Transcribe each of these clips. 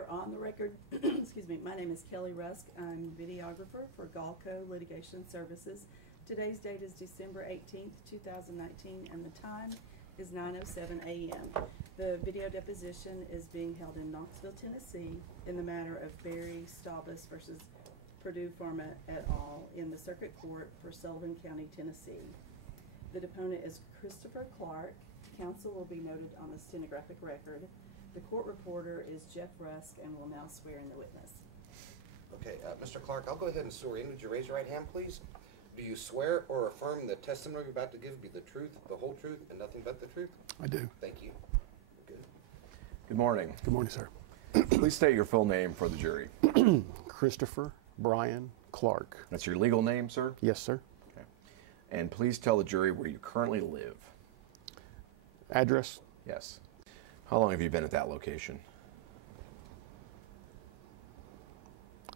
are on the record. Excuse me. My name is Kelly Rusk. I'm videographer for Galco Litigation Services. Today's date is December 18th, 2019, and the time is 9:07 a.m. The video deposition is being held in Knoxville, Tennessee, in the matter of Barry Staubus versus Purdue Pharma et al. In the Circuit Court for Sullivan County, Tennessee. The deponent is Christopher Clark. Counsel will be noted on the stenographic record. The court reporter is Jeff Rusk and will now swear in the witness. Okay, Mr. Clark, I'll go ahead and swear in. Would you raise your right hand, please? Do you swear or affirm the testimony you're about to give be the truth, the whole truth, and nothing but the truth? I do. Thank you. Good. Good morning. Good morning, sir. Please state your full name for the jury. Christopher Brian Clark. That's your legal name, sir? Yes, sir. Okay. And please tell the jury where you currently live. Address? Yes. How long have you been at that location?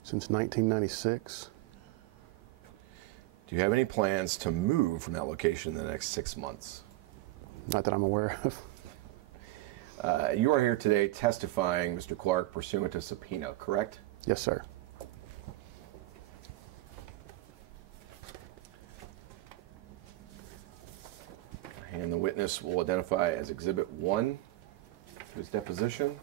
Since 1996. Do you have any plans to move from that location in the next 6 months? Not that I'm aware of. You are here today testifying, Mr. Clark, pursuant to subpoena, correct? Yes, sir. And the witness will identify as Exhibit 1 to his deposition.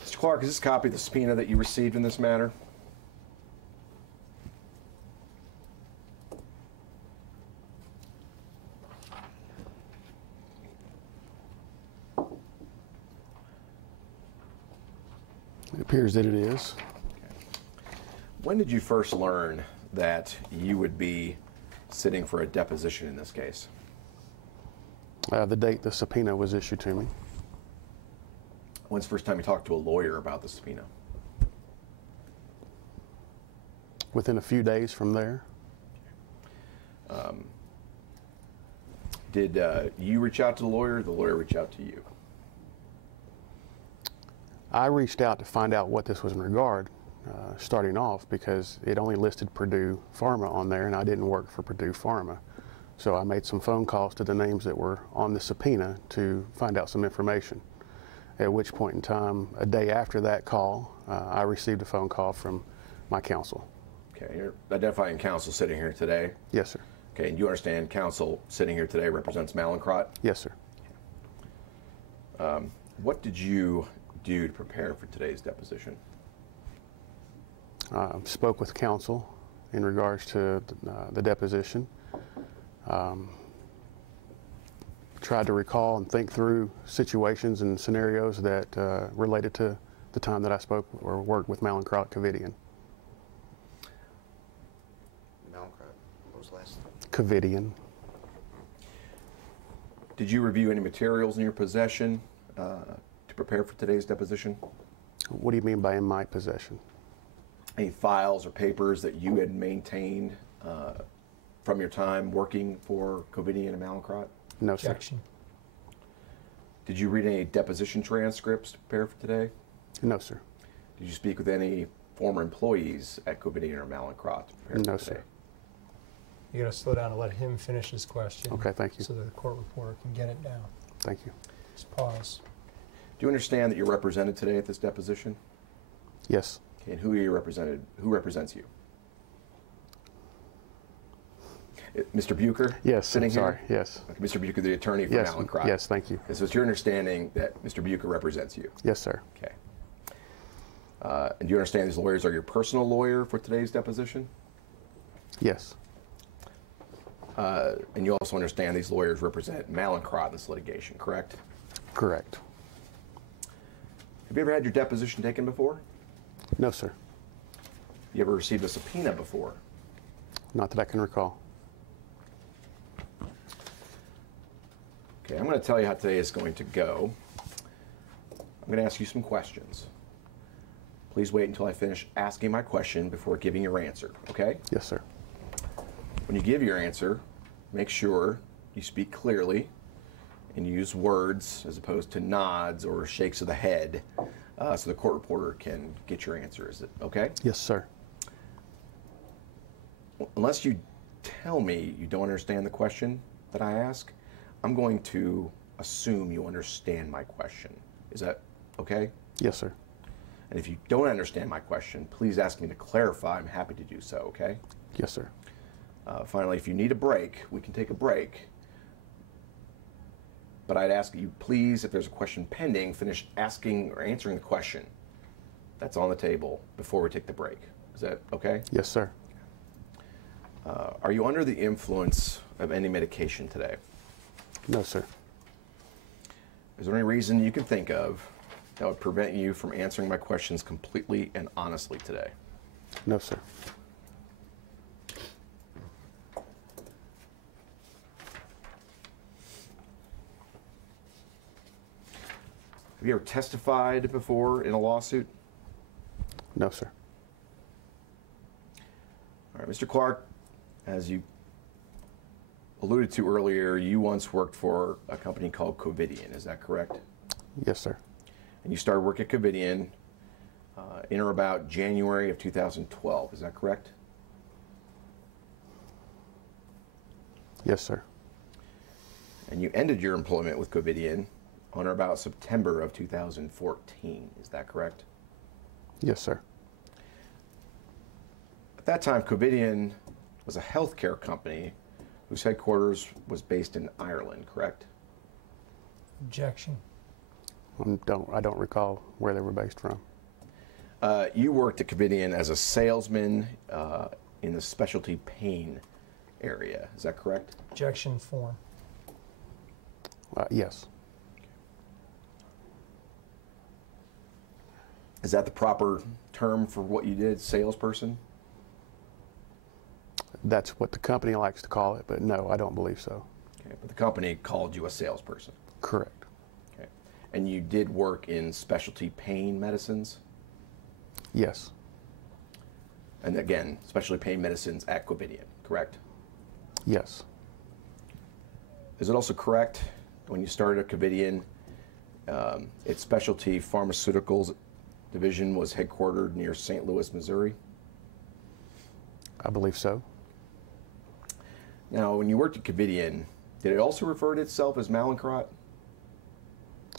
Mr. Clark, is this a copy of the subpoena that you received in this matter? It appears that it is. When did you first learn that you would be sitting for a deposition in this case? The date the subpoena was issued to me. When's the first time you talked to a lawyer about the subpoena? Within a few days from there. Did you reach out to the lawyer or the lawyer reach out to you? I reached out to find out what this was in regard, starting off, because it only listed Purdue Pharma on there, and I didn't work for Purdue Pharma. So I made some phone calls to the names that were on the subpoena to find out some information. At which point in time, a day after that call, I received a phone call from my counsel. Okay, you're identifying counsel sitting here today? Yes, sir. Okay, and you understand counsel sitting here today represents mallinckrodt? Yes, sir. What did you do to prepare for today's deposition? Spoke with counsel in regards to the deposition. Tried to recall and think through situations and scenarios that related to the time that I spoke or worked with Mallinckrodt Covidian. Mallinckrodt, what was last? Covidian. Did you review any materials in your possession to prepare for today's deposition? What do you mean by in my possession? Any files or papers that you had maintained from your time working for Covidian and Mallinckrodt? No, sir. Objection. Did you read any deposition transcripts to prepare for today? No, sir. Did you speak with any former employees at Covidian or Mallinckrodt to prepare No, for today? sir. You're going to slow down and let him finish his question. Okay, thank you. So that the court reporter can get it down. Thank you. Just pause. Do you understand that you're represented today at this deposition? Yes. Okay, and who are you represented? Who represents you? Mr. Bucher? Yes, sitting I'm sorry. here? Yes. Okay, Mr. Bucher, the attorney for Yes. Mallinckrodt. Yes, thank you. Okay, so it's your understanding that Mr. Bucher represents you? Yes, sir. Okay. And do you understand these lawyers are your personal lawyer for today's deposition? Yes. And you also understand these lawyers represent Mallinckrodt in this litigation, correct? Correct. Have you ever had your deposition taken before? No, sir. You ever received a subpoena before? Not that I can recall. Okay, I'm going to tell you how today is going to go. I'm going to ask you some questions. Please wait until I finish asking my question before giving your answer, okay? Yes, sir. When you give your answer, make sure you speak clearly, and you use words as opposed to nods or shakes of the head, so the court reporter can get your answer. Is it okay? Yes, sir. Unless you tell me you don't understand the question that I ask, I'm going to assume you understand my question. Is that okay? Yes, sir. And if you don't understand my question, please ask me to clarify. I'm happy to do so, okay? Yes, sir. Finally, if you need a break, we can take a break. But I'd ask you, please, if there's a question pending, finish asking or answering the question that's on the table before we take the break. Is that okay? Yes, sir. Are you under the influence of any medication today? No, sir. Is there any reason you can think of that would prevent you from answering my questions completely and honestly today? No, sir. Have you ever testified before in a lawsuit? No, sir. All right, Mr. Clark, as you alluded to earlier, you once worked for a company called Covidian, is that correct? Yes, sir. And you started work at Covidian in or about January of 2012, is that correct? Yes, sir. And you ended your employment with Covidian on or about September of 2014, is that correct? Yes, sir. At that time, Covidian was a healthcare company whose headquarters was based in Ireland, correct? Objection. I don't recall where they were based from. You worked at Covidian as a salesman in the specialty pain area, is that correct? Objection form. Yes. Is that the proper term for what you did, salesperson? That's what the company likes to call it, but no, I don't believe so. Okay, but the company called you a salesperson. Correct. Okay. And you did work in specialty pain medicines? Yes. And again, specialty pain medicines at Covidian, correct? Yes. Is it also correct when you started at Covidian, its specialty pharmaceuticals division was headquartered near St. Louis, Missouri? I believe so. Now, when you worked at Covidian, did it also refer to itself as mallinckrodt?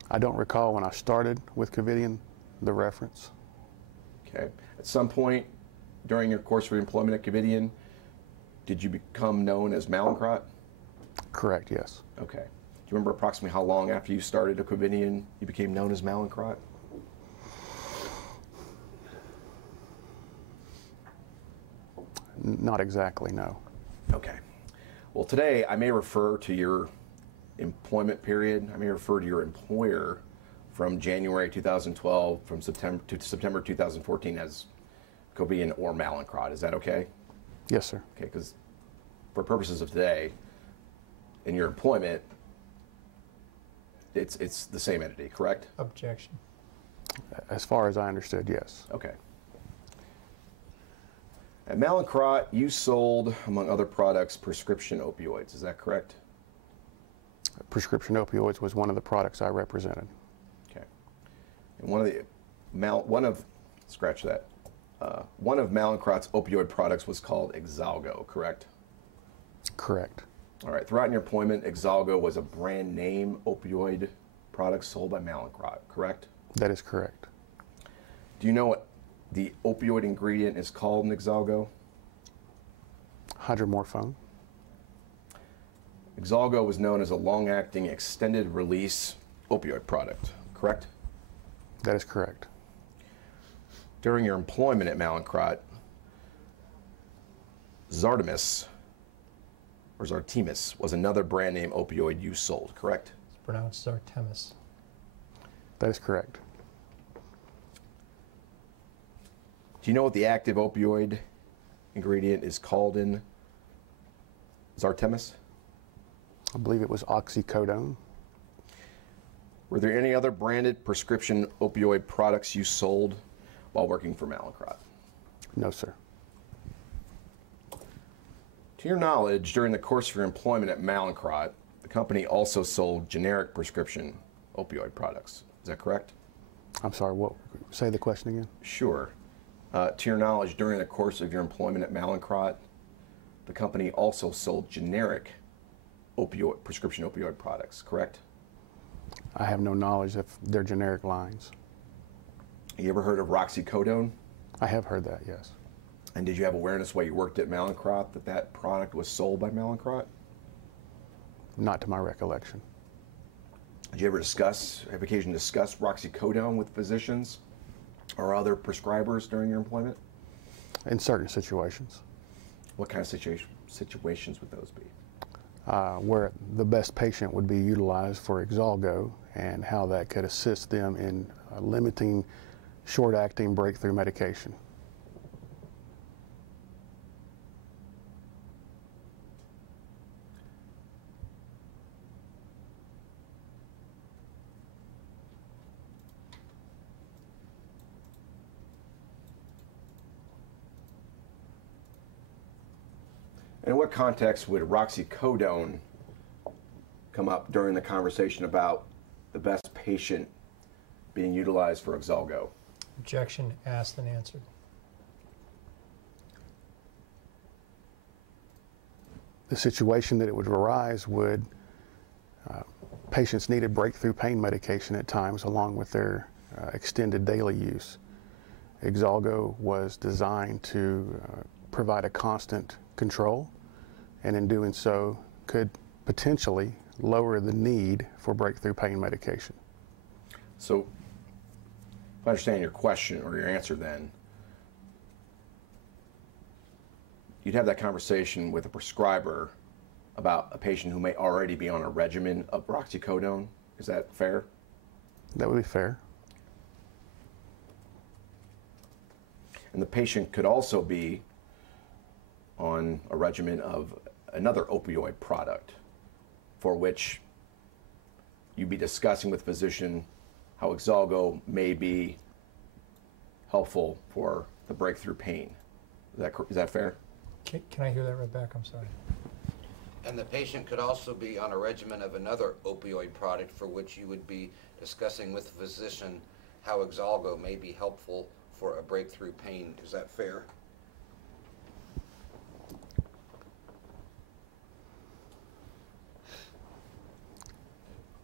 I don't recall when I started with Covidian the reference. Okay. At some point during your course of employment at Covidian, did you become known as mallinckrodt? Correct, yes. Okay. Do you remember approximately how long after you started at Covidian you became known as mallinckrodt? Not exactly, no. Okay. Well, today I may refer to your employment period. I may refer to your employer from January 2012 from September 2014 as Covidian or mallinckrodt. Is that okay? Yes, sir. Okay, because for purposes of today, in your employment, it's the same entity, correct? Objection. As far as I understood, yes. Okay. At mallinckrodt, you sold, among other products, prescription opioids. Is that correct? Prescription opioids was one of the products I represented. Okay. And one of mallinckrodt's opioid products was called Exalgo, correct? Correct. All right. Throughout your employment, Exalgo was a brand name opioid product sold by mallinckrodt, correct? That is correct. Do you know what the opioid ingredient is called in Exalgo? Hydromorphone. Exalgo was known as a long-acting, extended-release opioid product, correct? That is correct. During your employment at mallinckrodt, Zartimus was another brand name opioid you sold, correct? It's pronounced Zartemis. That is correct. Do you know what the active opioid ingredient is called in Zartemis? I believe it was oxycodone. Were there any other branded prescription opioid products you sold while working for mallinckrodt? No, sir. To your knowledge, during the course of your employment at mallinckrodt, company also sold generic prescription opioid products. Is that correct? I'm sorry, what? Say the question again. Sure. To your knowledge, during the course of your employment at mallinckrodt, the company also sold generic prescription opioid products, correct? I have no knowledge of their generic lines. You ever heard of roxicodone? I have heard that, yes. And did you have awareness while you worked at mallinckrodt that that product was sold by mallinckrodt? Not to my recollection. Did you ever have occasion to discuss roxicodone with physicians or other prescribers during your employment? In certain situations. What kind of situations would those be? Where the best patient would be utilized for Exalgo and how that could assist them in limiting short-acting breakthrough medication. In what context would roxicodone come up during the conversation about the best patient being utilized for Exalgo? Objection asked and answered. The situation that it would arise would patients needed breakthrough pain medication at times along with their extended daily use. Exalgo was designed to provide a constant control, and in doing so could potentially lower the need for breakthrough pain medication. So, if I understand your question or your answer then, you'd have that conversation with a prescriber about a patient who may already be on a regimen of roxicodone. Is that fair? That would be fair. And the patient could also be on a regimen of another opioid product for which you'd be discussing with the physician how Exalgo may be helpful for the breakthrough pain. Is that fair? Can I hear that right back? I'm sorry. And the patient could also be on a regimen of another opioid product for which you would be discussing with the physician how Exalgo may be helpful for a breakthrough pain. Is that fair?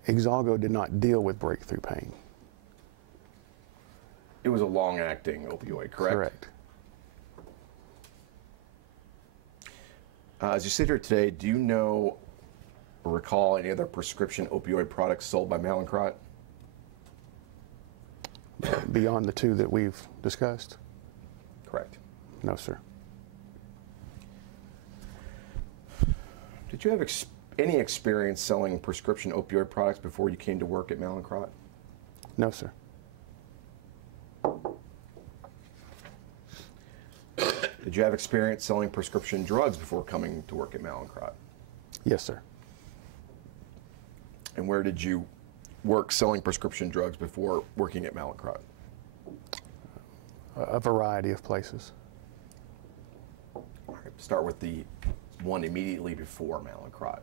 Exalgo did not deal with breakthrough pain. It was a long-acting opioid, correct? Correct. As you sit here today, do you know or recall any other prescription opioid products sold by mallinckrodt? Beyond the two that we've discussed? Correct. No, sir. Did you have any experience selling prescription opioid products before you came to work at mallinckrodt? No, sir. Did you have experience selling prescription drugs before coming to work at mallinckrodt? Yes, sir. And where did you work selling prescription drugs before working at mallinckrodt? A variety of places. All right, start with the one immediately before mallinckrodt.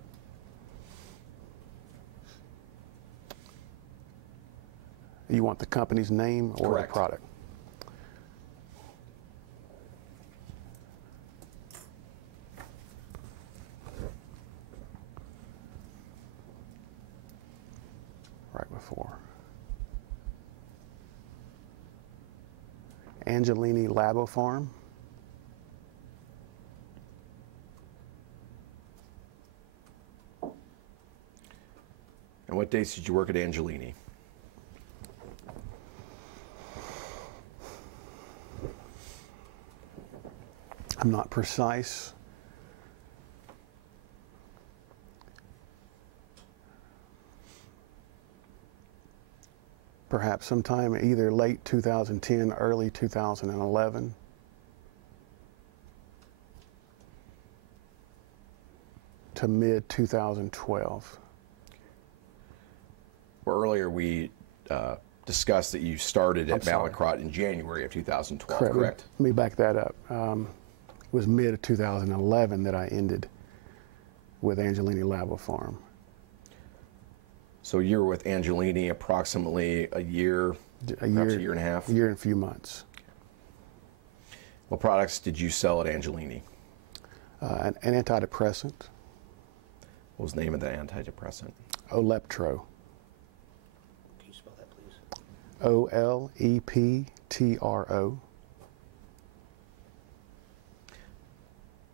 You want the company's name or Correct. the product? Right before. Angelini Labofarm. And what dates did you work at Angelini? I'm not precise. Perhaps sometime either late 2010, early 2011. To mid 2012. Well, earlier we discussed that you started at I'm sorry. mallinckrodt in January of 2012, correct? Let me back that up. It was mid 2011 that I ended with Angelini Labofarm. So you were with Angelini approximately a year, perhaps a year and a half? A year and a few months. What products did you sell at Angelini? An antidepressant, What was the name of the antidepressant? Oleptro. Can you spell that, please? Oleptro.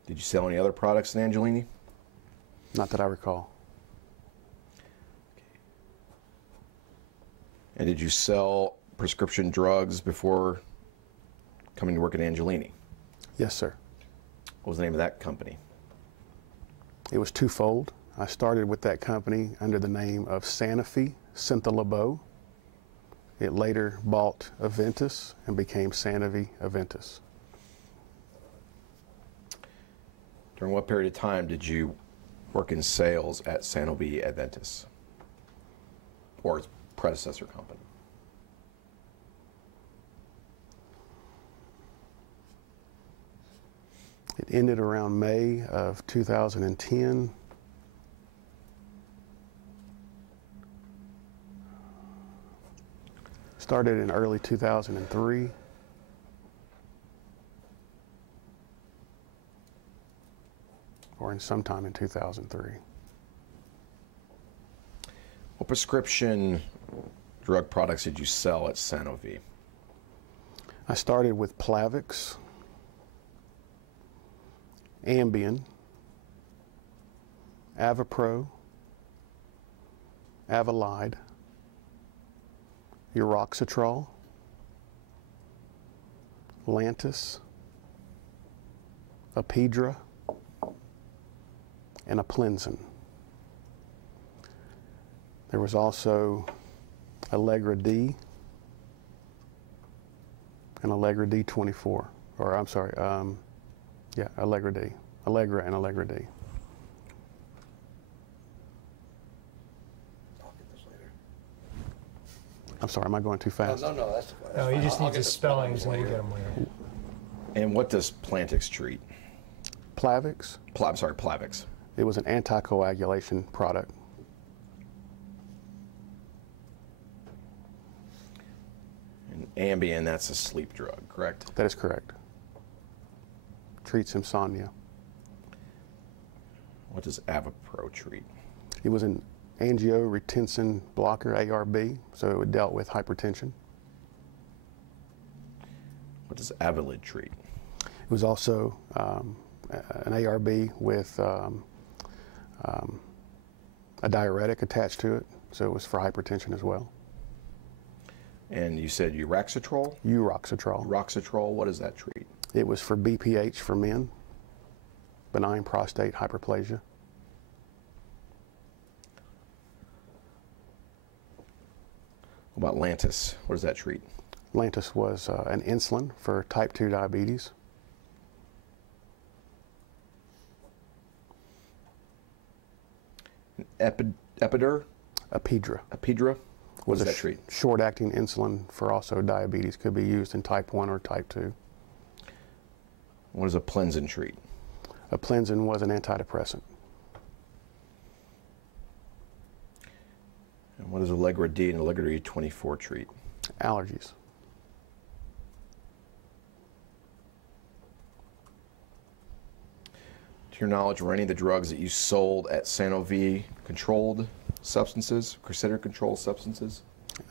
Did you sell any other products at Angelini? Not that I recall. And did you sell prescription drugs before coming to work at Angelini? Yes, sir. What was the name of that company? It was twofold. I started with that company under the name of Sanofi Synthelaboe. It later bought Aventis and became Sanofi Aventis. During what period of time did you work in sales at Sanofi Aventis, or its predecessor company? It ended around May of 2010. Started in early 2003. Or in sometime in 2003. What prescription drug products did you sell at Sanofi? I started with Plavix, Ambien, Avapro, Avalide, Uroxetrol, Lantus, Apidra, and Aplenzen. There was also Allegra D and Allegra D24, or I'm sorry, yeah, Allegra D, Allegra and Allegra D. I'll get this later. I'm sorry, am I going too fast? No, that's No, fine. you just I'll need get the spellings and we'll later. get them later. And what does Plantix treat? Plavix, I'm sorry, Plavix. it was an anticoagulation product. And Ambien, that's a sleep drug, correct? That is correct. Treats insomnia. What does Avapro treat? It was an angiotensin blocker, ARB, so it dealt with hypertension. What does Avalide treat? It was also an ARB with a diuretic attached to it, so it was for hypertension as well. And you said Uroxetrol? Uroxetrol. Uroxetrol, what does that treat? It was for BPH for men, benign prostate hyperplasia. What about Lantus? What does that treat? Lantus was an insulin for type 2 diabetes. Epidur? Apidra Apidra? What does was that a treat? short-acting insulin for also diabetes. Could be used in type 1 or type 2. What does Aplenzen treat? Aplenzen was an antidepressant. And what does Allegra D and Allegra D24 treat? Allergies. To your knowledge, were any of the drugs that you sold at Sanofi controlled substances, considered controlled substances?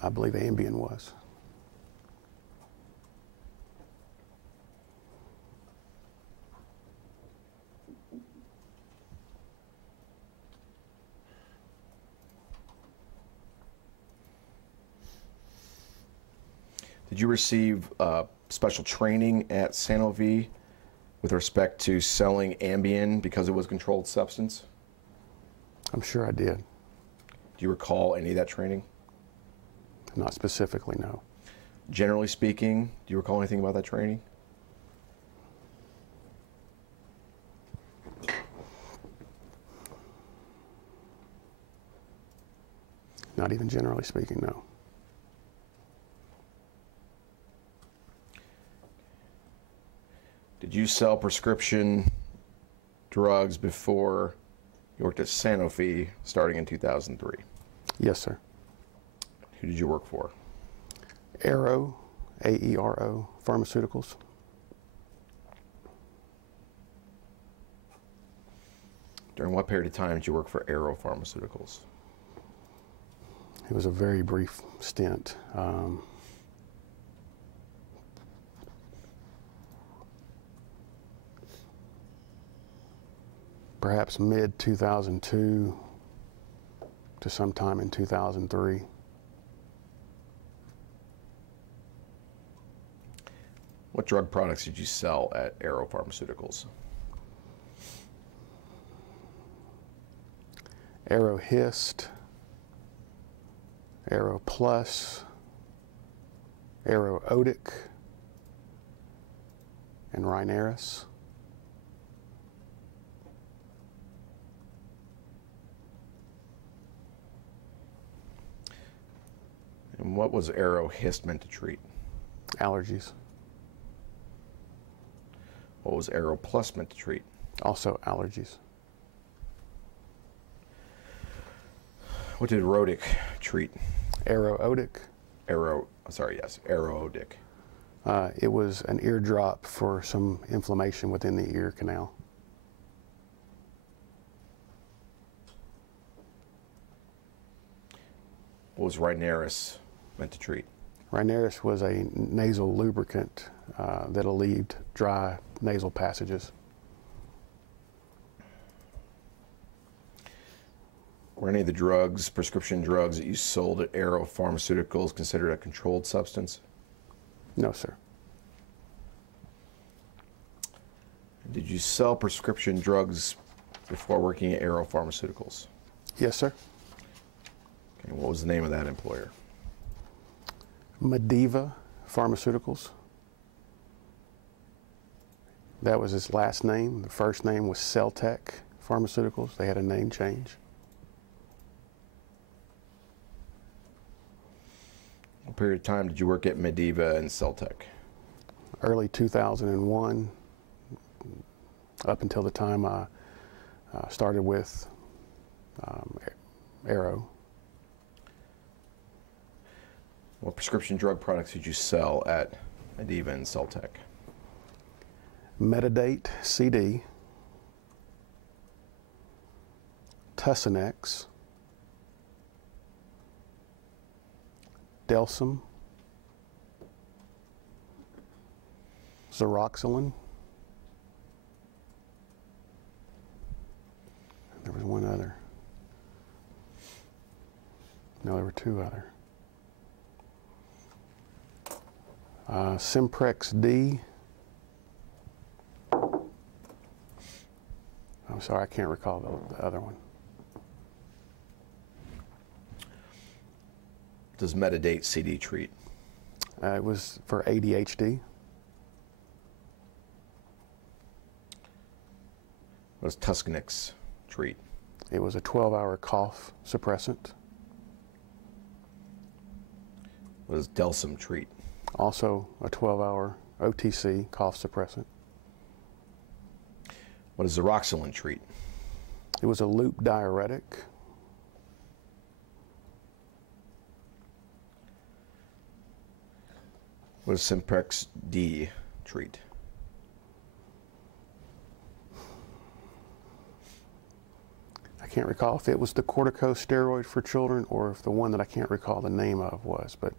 I believe Ambien was. Did you receive special training at Sanofi with respect to selling Ambien because it was a controlled substance? I'm sure I did. Do you recall any of that training? Not specifically, no. Generally speaking, do you recall anything about that training? Not even generally speaking, no. Did you sell prescription drugs before you worked at Sanofi starting in 2003? Yes, sir. Who did you work for? Aero, A-E-R-O, Pharmaceuticals. During what period of time did you work for Aero Pharmaceuticals? It was a very brief stint. Perhaps mid-2002 to sometime in 2003. What drug products did you sell at Aero Pharmaceuticals? Aerohist, Aero Plus, Aeroodic, and Rhinaris. And what was Aerohist meant to treat? Allergies. What was Aero Plus meant to treat? Also allergies. What did Rhodic treat? Aeroodic. Aeroodic. It was an eardrop for some inflammation within the ear canal. What was Rhinaris meant to treat? Rhinaris was a nasal lubricant that alleviated dry nasal passages. Were any of the drugs, prescription drugs that you sold at Aero Pharmaceuticals considered a controlled substance? No, sir. Did you sell prescription drugs before working at Aero Pharmaceuticals? Yes, sir. Okay, what was the name of that employer? Mediva Pharmaceuticals. That was his last name. The first name was Celtec Pharmaceuticals. They had a name change. What period of time did you work at Mediva and Celtec? Early 2001, up until the time I started with Aero. What prescription drug products did you sell at Mediva and Celtec? Metadate CD, Tussinex, Delsum, Zeroxolin. There was one other. No, there were two other. Simprex D. I'm sorry, I can't recall the other one. Does Metadate CD treat? It was for ADHD. What does Tussinex treat? It was a 12-hour cough suppressant. What does Delsum treat? Also a 12-hour OTC cough suppressant. What does Zeroxolin treat? It was a loop diuretic. What does Simprex D treat? I can't recall if it was the corticosteroid for children or if the one that I can't recall the name of was, but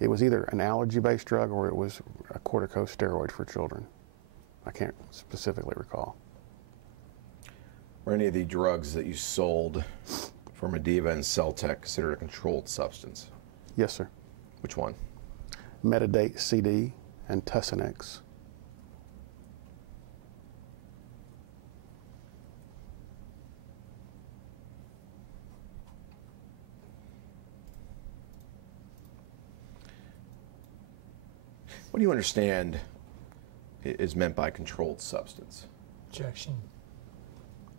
it was either an allergy-based drug or it was a corticosteroid for children. I can't specifically recall. Were any of the drugs that you sold for Mediva and Celtec considered a controlled substance? Yes, sir. Which one? Metadate CD and Tussinex. What do you understand is meant by controlled substance? Objection.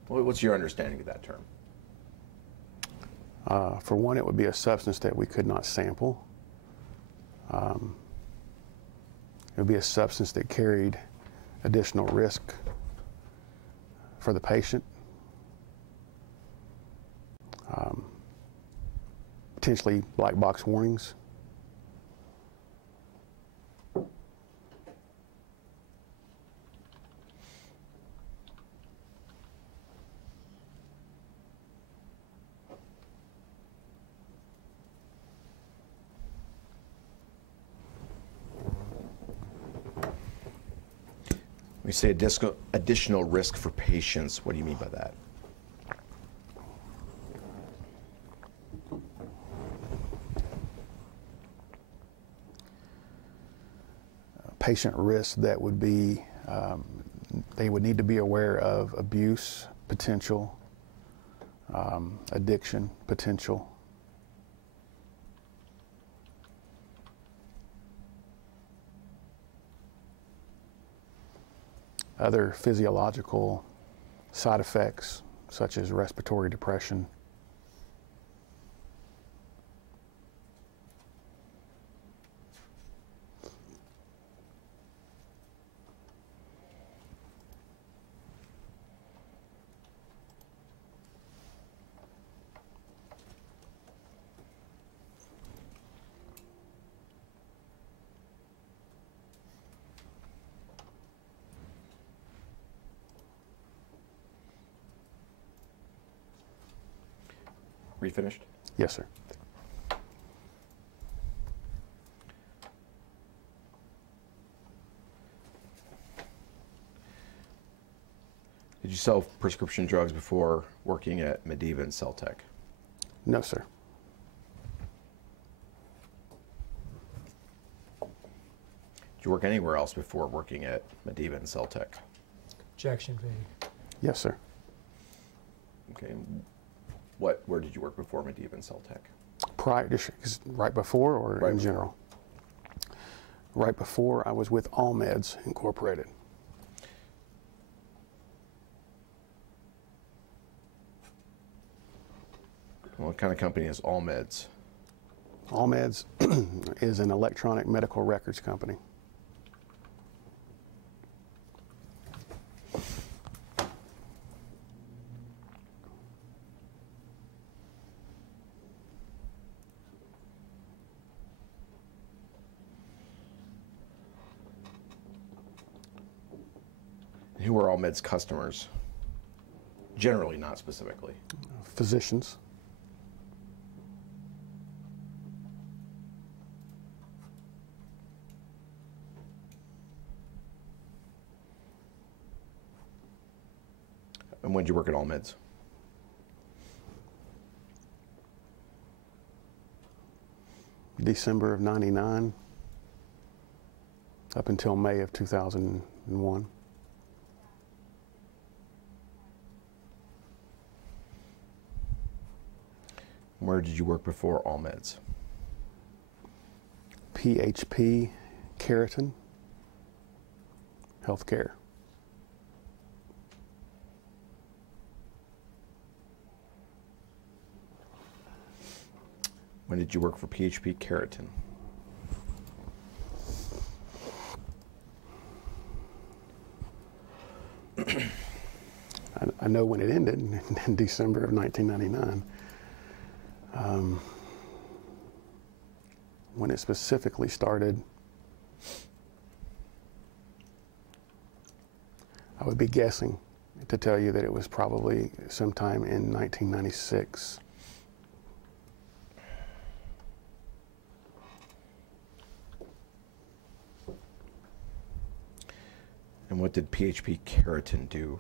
What's your understanding of that term? For one, it would be a substance that we could not sample. It would be a substance that carried additional risk for the patient. potentially black box warnings. We say additional risk for patients. What do you mean by that? Patient risk that would be, they would need to be aware of abuse potential, addiction potential. Other physiological side effects such as respiratory depression. Are you finished? Yes, sir. Did you sell prescription drugs before working at Mediva and Celtec? No, sir. Did you work anywhere else before working at Mediva and Celtec? Objection, Vinnie. Yes, sir. Okay. Where did you work before Mediva and Celtec? Right before or Right in before. general? Right before, I was with All Meds Incorporated. What kind of company is All Meds? All Meds is an electronic medical records company. Who are All Meds customers? Generally, not specifically. Physicians. And when did you work at All Meds? December of '99 up until May of 2001. Where did you work before All Meds? PHP Keratin Healthcare. When did you work for PHP Keratin? I know when it ended in December of 1999. When it specifically started, I would be guessing to tell you that it was probably sometime in 1996. And what did PHP Keratin do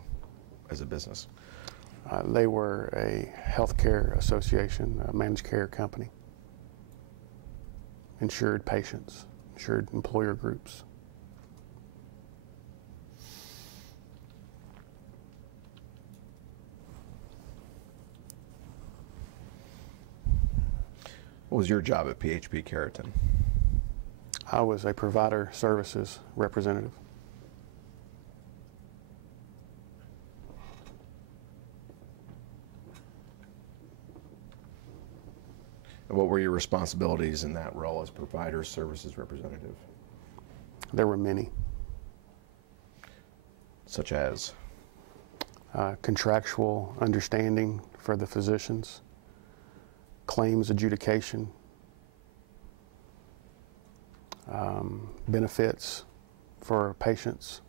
as a business? They were a healthcare association, a managed care company. Insured patients, insured employer groups. What was your job at PHP Keratin? I was a provider services representative. And what were your responsibilities in that role as provider services representative? There were many. Such as? Contractual understanding for the physicians, claims adjudication, benefits for patients,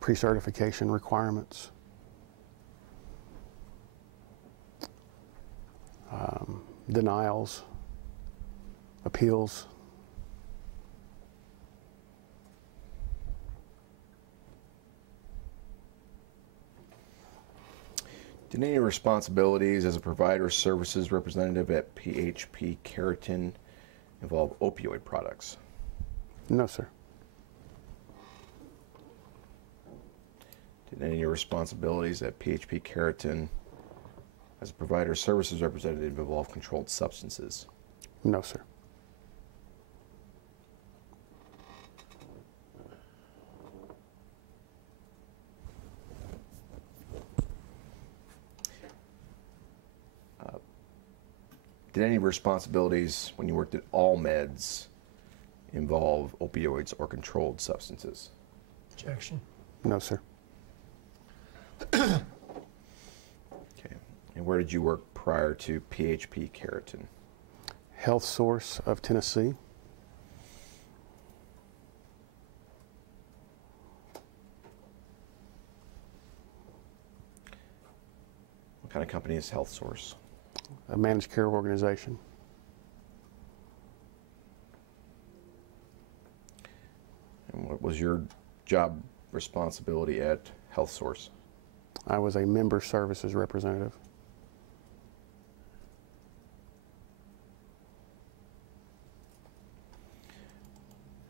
pre-certification requirements, denials, appeals. Did any responsibilities as a provider services representative at PHP Keratin involve opioid products? No, sir. Did any of your responsibilities at PHP Keratin as a provider services representative involve controlled substances? No, sir. Did any responsibilities when you worked at All Meds involve opioids or controlled substances? Objection. No, sir. Okay. And where did you work prior to PHP Keratin? Health Source of Tennessee. What kind of company is Health Source? A managed care organization. And what was your job responsibility at Health Source? I was a member services representative.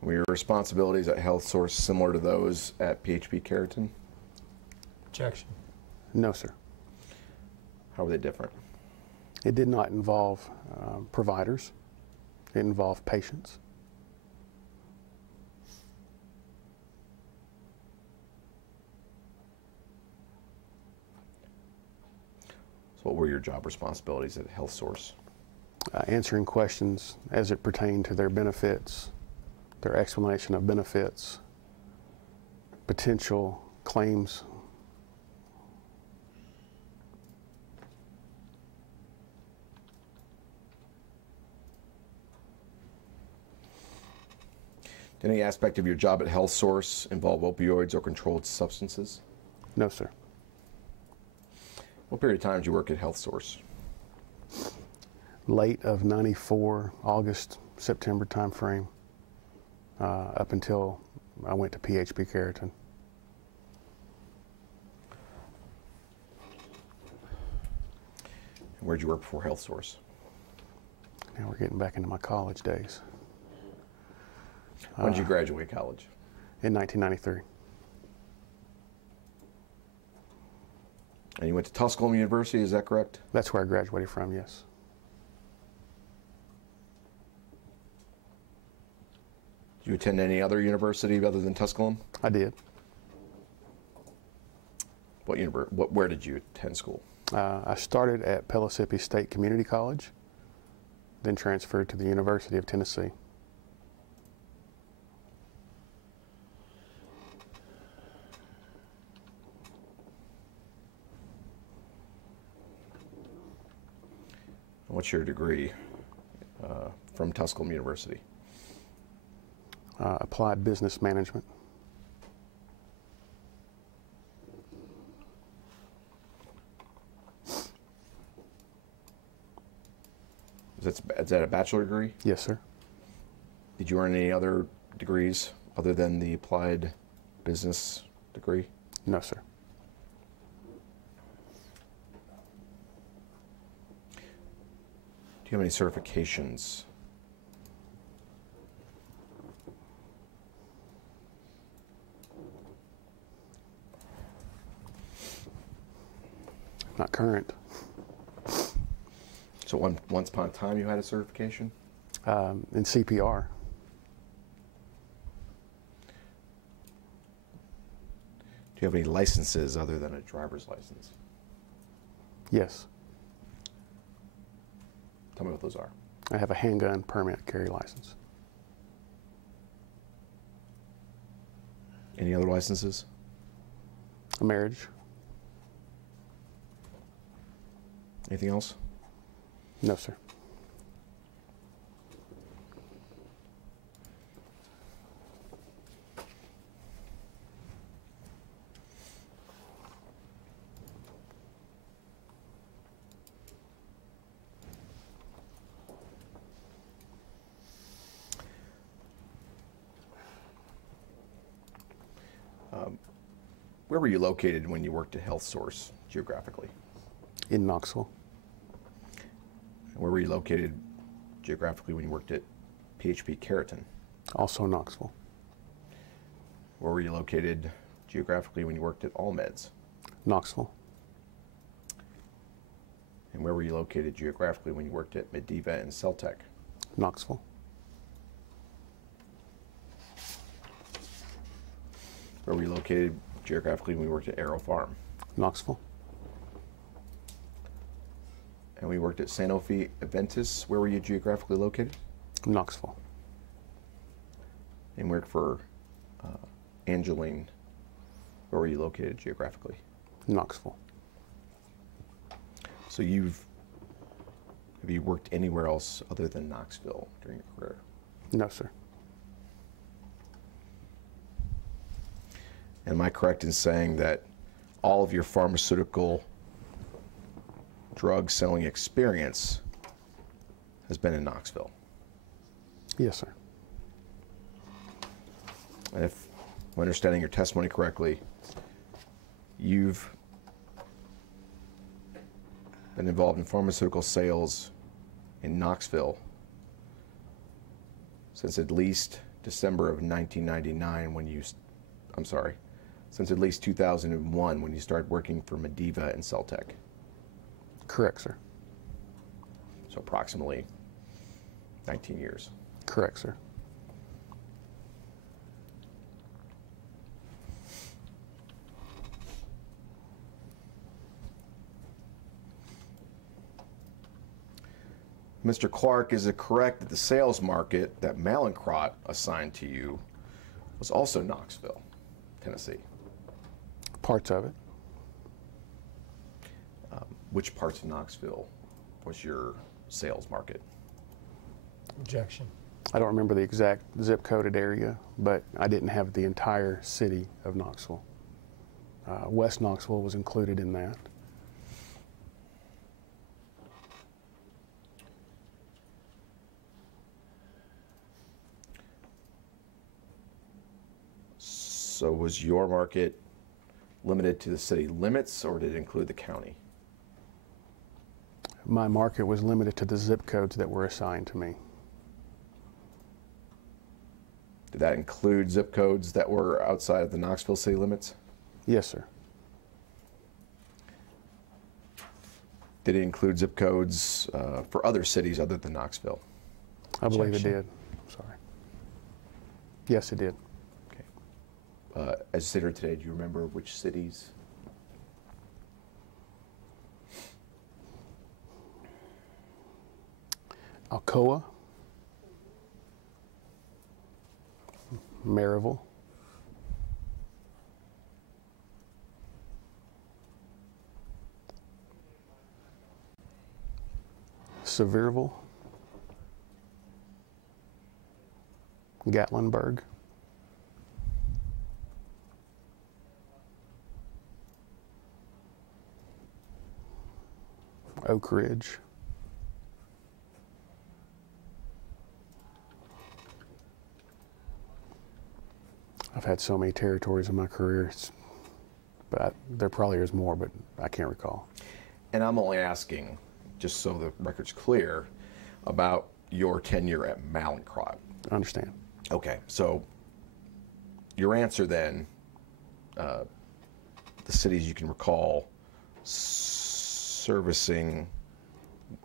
Were your responsibilities at Health Source similar to those at PHP Keratin? Objection. No, sir. How were they different? It did not involve providers. It involved patients. So what were your job responsibilities at Health Source? Answering questions as it pertained to their benefits, their explanation of benefits, potential claims. Did any aspect of your job at Health Source involve opioids or controlled substances? No, sir. What period of time did you work at Health Source? Late of '94, August, September timeframe, up until I went to PHP Keratin. And where'd you work before Health Source? Now we're getting back into my college days. When did you graduate college? In 1993. And you went to Tusculum University, is that correct? That's where I graduated from, yes. Did you attend any other university other than Tusculum? I did. Where did you attend school? I started at Pellissippi State Community College, then transferred to the University of Tennessee. What's your degree from Tusculum University? Applied Business Management. Is that a bachelor degree? Yes, sir. Did you earn any other degrees other than the applied business degree? No, sir. Do you have any certifications? Not current. So once upon a time you had a certification? In CPR. Do you have any licenses other than a driver's license? Yes. Tell me what those are. I have a handgun permit carry license. Any other licenses? A marriage. Anything else? No, sir. Where were you located when you worked at Health Source geographically? In Knoxville. And where were you located geographically when you worked at PHP Keratin? Also Knoxville. Where were you located geographically when you worked at AllMeds? Knoxville. And where were you located geographically when you worked at Mediva and Celtec? Knoxville. Where were you located geographically when we worked at Arrow Farm? Knoxville. And we worked at Sanofi Aventis. Where were you geographically located? Knoxville. And worked for Angeline. Where were you located geographically? Knoxville. So have you worked anywhere else other than Knoxville during your career? No, sir. Am I correct in saying that all of your pharmaceutical drug selling experience has been in Knoxville? Yes, sir. And if I'm understanding your testimony correctly, you've been involved in pharmaceutical sales in Knoxville since at least December of 1999 when you, I'm sorry, since at least 2001 when you started working for Mediva and Celtec. Correct, sir. So approximately 19 years. Correct, sir. Mr. Clark, is it correct that the sales market that Mallinckrodt assigned to you was also Knoxville, Tennessee? Parts of it. Which parts of Knoxville was your sales market? Objection. I don't remember the exact zip coded area, but I didn't have the entire city of Knoxville. West Knoxville was included in that. So was your market limited to the city limits, or did it include the county? My market was limited to the zip codes that were assigned to me. Did that include zip codes that were outside of the Knoxville city limits? Yes, sir. Did it include zip codes for other cities other than Knoxville? I believe it Objection. did. Sorry. Yes, it did. Okay. As you sit here today, do you remember which cities? Alcoa, Maryville, Sevierville, Gatlinburg, Oak Ridge, I've had so many territories in my career, but there probably is more, but I can't recall. And I'm only asking, just so the record's clear, about your tenure at Mallinckrodt. I understand. Okay, so your answer then, the cities you can recall servicing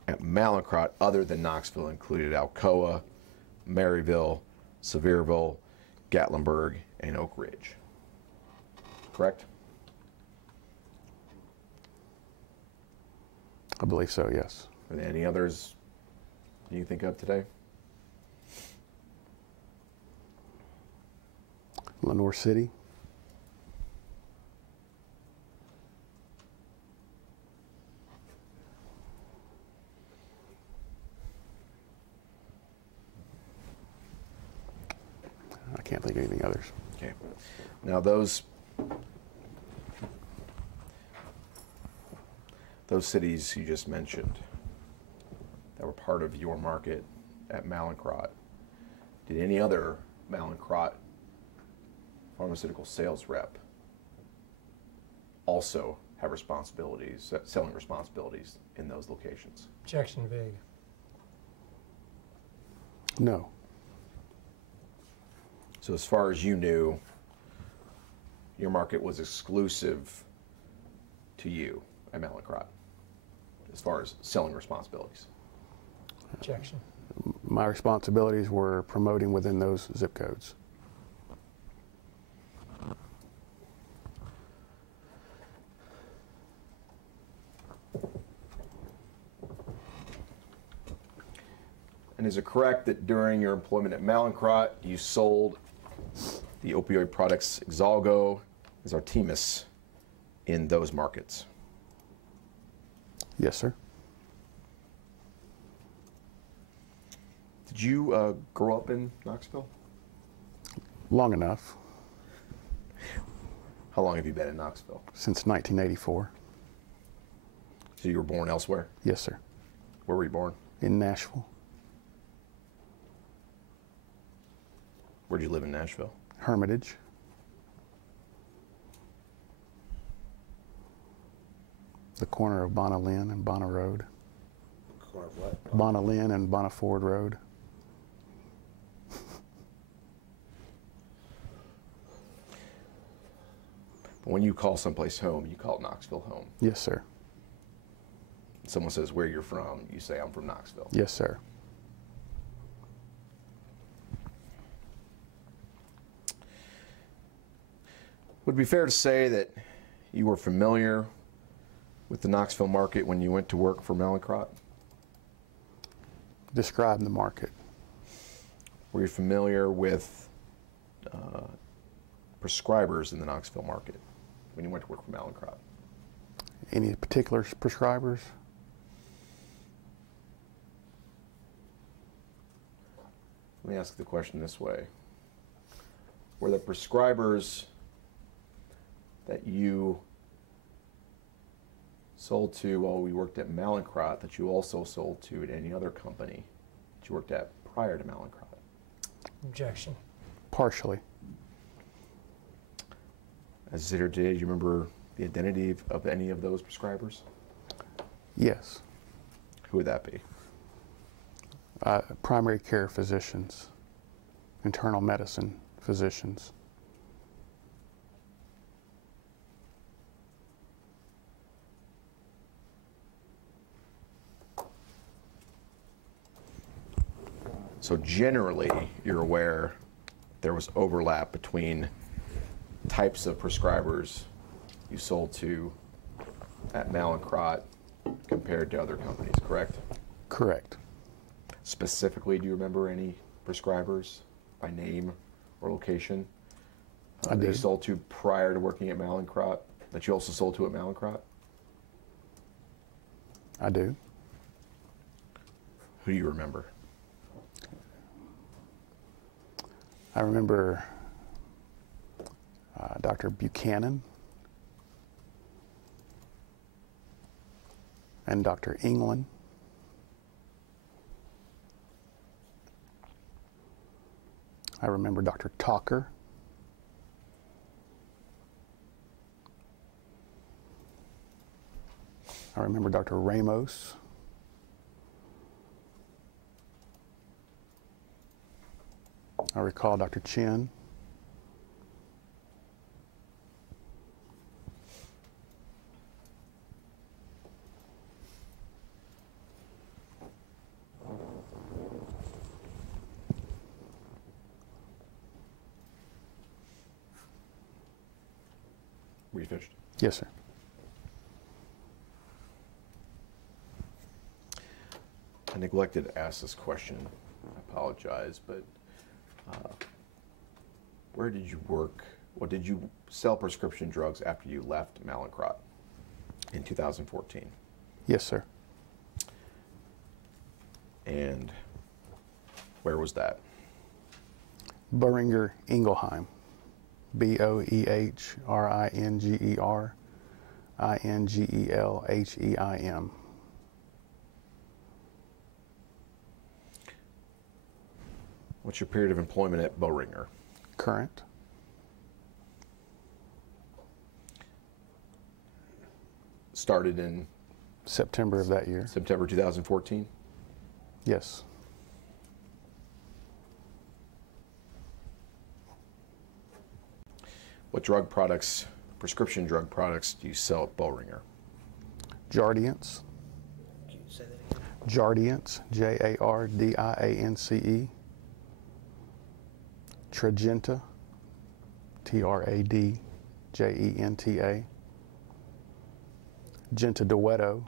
at Mallinckrodt other than Knoxville included Alcoa, Maryville, Sevierville, Gatlinburg, and Oak Ridge. Correct? I believe so, yes. Are there any others you think of today? Lenoir City, think anything others. Okay. Now those cities you just mentioned that were part of your market at Mallinckrodt, did any other Mallinckrodt pharmaceutical sales rep also have responsibilities, selling responsibilities in those locations? Objection vague. No. So as far as you knew, your market was exclusive to you at Mallinckrodt as far as selling responsibilities? Objection. My responsibilities were promoting within those zip codes. And is it correct that during your employment at Mallinckrodt, you sold the opioid products Exalgo as Artemis in those markets? Yes, sir. Did you grow up in Knoxville? Long enough, How long have you been in Knoxville? since 1984. So you were born elsewhere? Yes, sir. Where were you born? In Nashville. Where'd you live in Nashville? Hermitage. The corner of Bonalyn and Bonner Road. Corner of what? Bonalyn and Bonnaford Road. But when you call someplace home, you call Knoxville home. Yes, sir. Someone says where you're from, you say I'm from Knoxville. Yes, sir. Would it be fair to say that you were familiar with the Knoxville market when you went to work for Mallinckrodt? Describe the market. Were you familiar with prescribers in the Knoxville market when you went to work for Mallinckrodt? Any particular prescribers? Let me ask the question this way. Were the prescribers that you sold to while we worked at Mallinckrodt that you also sold to at any other company that you worked at prior to Mallinckrodt? Objection. Partially. As you sit here today, do you remember the identity of any of those prescribers? Yes. Who would that be? Primary care physicians, internal medicine physicians. So generally, you're aware there was overlap between types of prescribers you sold to at Mallinckrodt compared to other companies, correct? Correct. Specifically, do you remember any prescribers by name or location I that you do. sold to prior to working at Mallinckrodt that you also sold to at Mallinckrodt? I do. Who do you remember? I remember Dr. Buchanan and Dr. England. I remember Dr. Talker. I remember Dr. Ramos. I recall Dr. Chin. Were you finished? Yes, sir. I neglected to ask this question. I apologize, but where did you work? Or did you sell prescription drugs after you left Mallinckrodt in 2014? Yes, sir. And where was that? Boehringer Ingelheim. Boehringer Ingelheim. What's your period of employment at Boehringer? Current. Started in September of that year. September 2014? Yes. What drug products, prescription drug products, do you sell at Boehringer? Jardiance. Can you say that again? Jardiance, Jardiance. Tradjenta, Tradjenta. Gentadueto.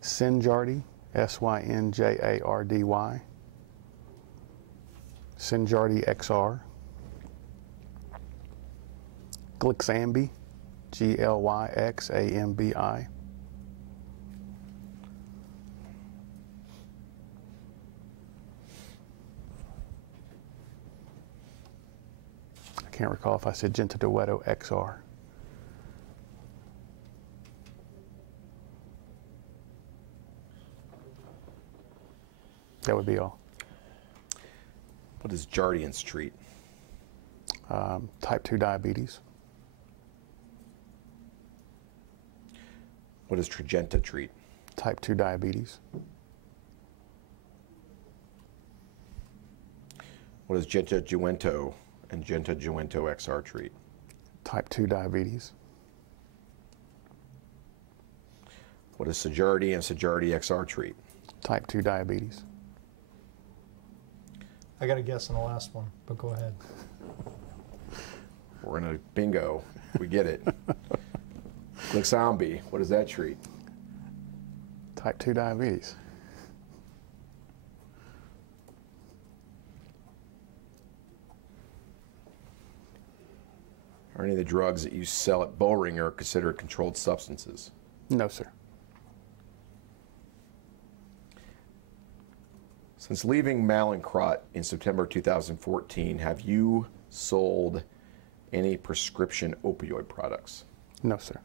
Synjardy, Synjardy. Synjardy XR. Glixambi, Glyxambi. I can't recall if I said Gentadueto XR. That would be all. What does Jardiance treat? Type 2 diabetes. What does Tradjenta treat? Type 2 diabetes. What does Gentadueto and Gentadueto XR treat? Type 2 diabetes. What does Synjardy and Synjardy XR treat? Type 2 diabetes. I got a guess on the last one, but go ahead. We're in a bingo. We get it. Glixambi, what does that treat? Type 2 diabetes. Are any of the drugs that you sell at Boehringer considered controlled substances? No, sir. Since leaving mallinckrodt in September 2014, have you sold any prescription opioid products? No, sir.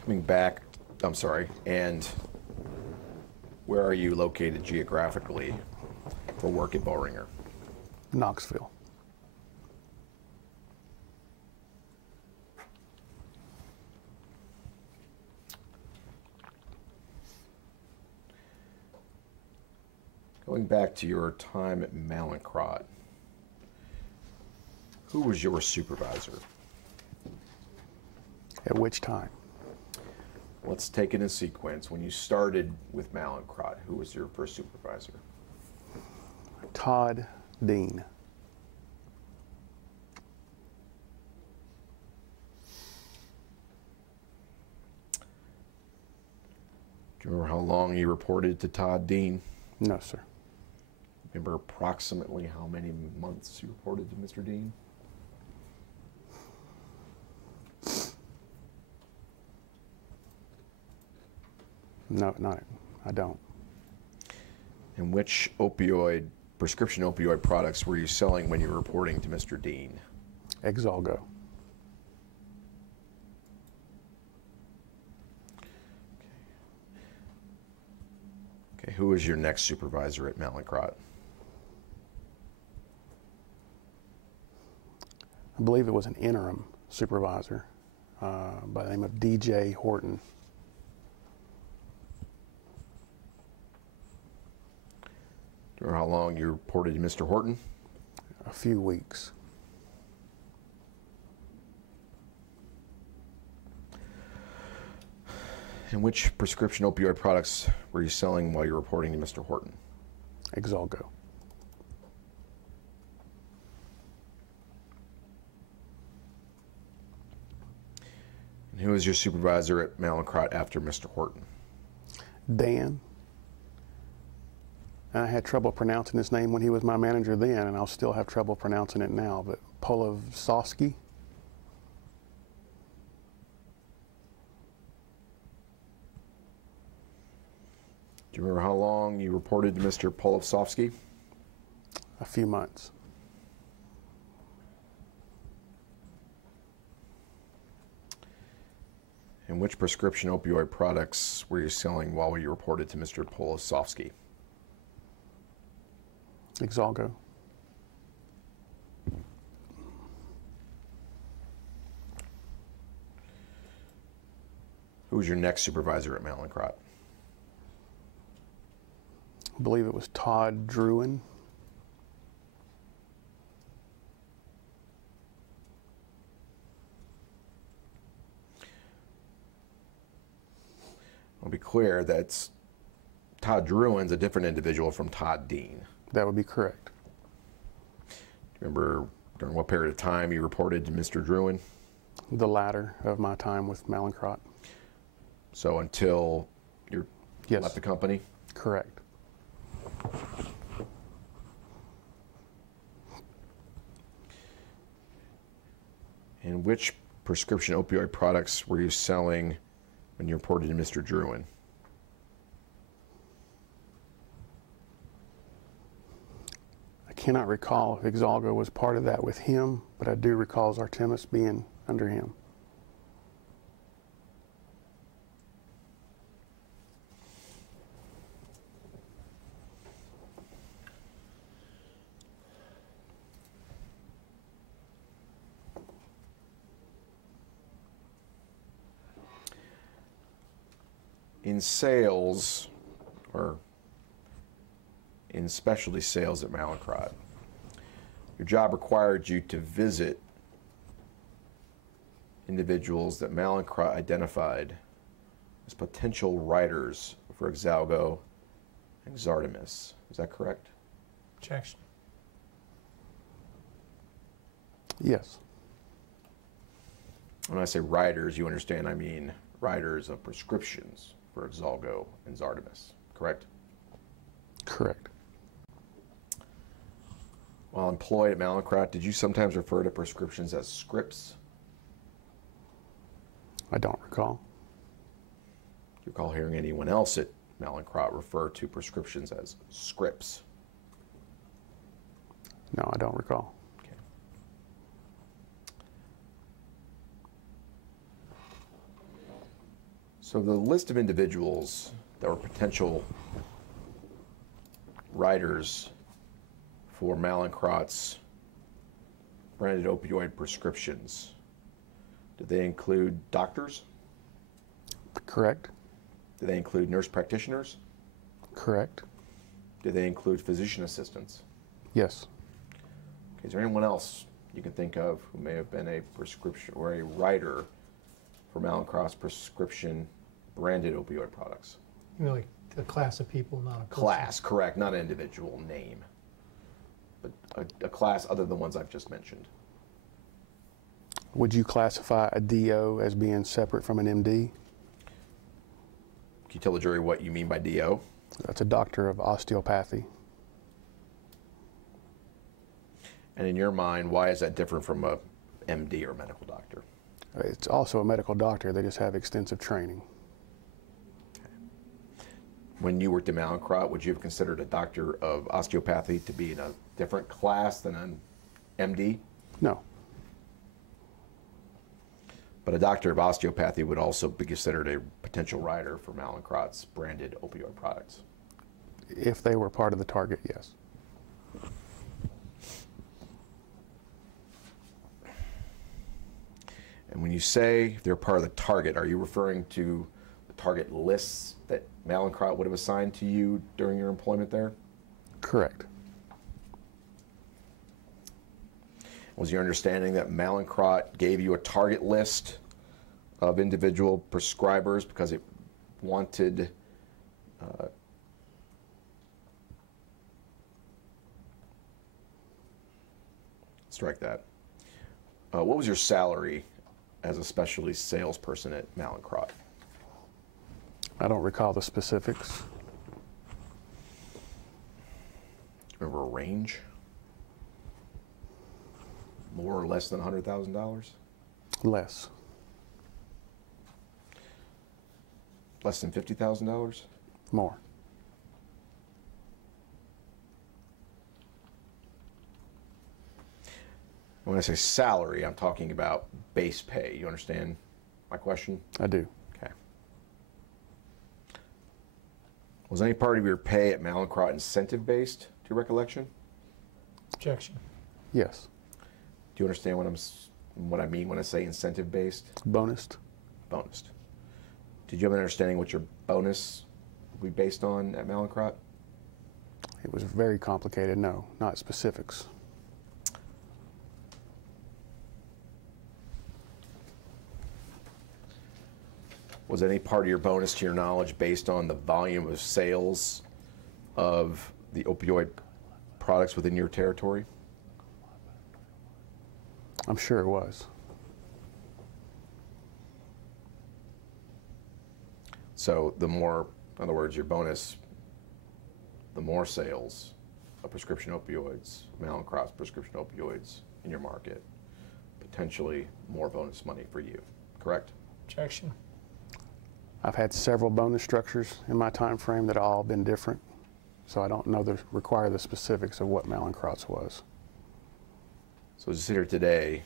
Coming back, I'm sorry, and where are you located geographically for work at Boehringer? Knoxville. Going back to your time at mallinckrodt, who was your supervisor? At which time? Let's take it in sequence. When you started with mallinckrodt, who was your first supervisor? Todd Dean. Do you remember how long you reported to Todd Dean? No, sir. Remember approximately how many months you reported to Mr. Dean? No, I don't. And which prescription opioid products were you selling when you were reporting to Mr. Dean? Exalgo. Okay, who was your next supervisor at mallinckrodt? I believe it was an interim supervisor by the name of DJ Horton. Do you remember how long you reported to Mr. Horton? A few weeks. And which prescription opioid products were you selling while you were reporting to Mr. Horton? Exalgo. And who was your supervisor at mallinckrodt after Mr. Horton? Dan. And I had trouble pronouncing his name when he was my manager then, and I'll still have trouble pronouncing it now, but Polovsovsky. Do you remember how long you reported to Mr. Polovsovsky? A few months. And which prescription opioid products were you selling while you reported to Mr. Polovsovsky? Exalgo. Who was your next supervisor at mallinckrodt? I believe it was Todd Druin. I'll be clear, that's Todd Druin's a different individual from Todd Dean. That would be correct. Do you remember during what period of time you reported to Mr. Druin? The latter of my time with mallinckrodt. So until you Yes. left the company? Correct. And which prescription opioid products were you selling when you reported to Mr. Druin? I cannot recall if Exalgo was part of that with him, but I do recall Zartemis being under him. In sales, or in specialty sales at mallinckrodt, your job required you to visit individuals that mallinckrodt identified as potential writers for Exalgo and Zartemis. Is that correct? Objection. Yes. When I say writers, you understand I mean writers of prescriptions for Exalgo and Zartemis, correct? Correct. While employed at mallinckrodt, did you sometimes refer to prescriptions as scripts? I don't recall. Do you recall hearing anyone else at mallinckrodt refer to prescriptions as scripts? No, I don't recall. Okay. So the list of individuals that were potential writers for mallinckrodt's branded opioid prescriptions, did they include doctors? Correct. Did they include nurse practitioners? Correct. Did they include physician assistants? Yes. Okay, is there anyone else you can think of who may have been a prescription or a writer for mallinckrodt's prescription branded opioid products? You mean like a class of people, not a person? Class, correct, not an individual name, but a class other than the ones I've just mentioned. Would you classify a DO as being separate from an MD? Can you tell the jury what you mean by DO? That's a doctor of osteopathy. And in your mind, why is that different from a MD or medical doctor? It's also a medical doctor. They just have extensive training. When you worked at mallinckrodt, would you have considered a doctor of osteopathy to be in a different class than an MD? No. But a doctor of osteopathy would also be considered a potential writer for mallinckrodt's branded opioid products. If they were part of the target, yes. And when you say they're part of the target, are you referring to the target lists that mallinckrodt would have assigned to you during your employment there? Correct. Was your understanding that mallinckrodt gave you a target list of individual prescribers because it wanted strike that. What was your salary as a specialty salesperson at mallinckrodt? I don't recall the specifics. Remember a range? more or less than $100,000? Less. Less than $50,000? More. When I say salary, I'm talking about base pay. You understand my question? I do. Okay. Was any part of your pay at Mallinckrodt incentive-based, to your recollection? Objection. Yes. Do you understand what I mean when I say incentive-based? Bonused? Bonused. Did you have an understanding what your bonus would be based on at Mallinckrodt? It was very complicated. No, not specifics. Was any part of your bonus, to your knowledge, based on the volume of sales of the opioid products within your territory? I'm sure it was. So the more, in other words, your bonus, the more sales of prescription opioids, Mallinckrodt's prescription opioids in your market, potentially more bonus money for you, correct? Objection. I've had several bonus structures in my time frame that have all been different, so I don't know require the specifics of what Mallinckrodt's was. So as you sit here today,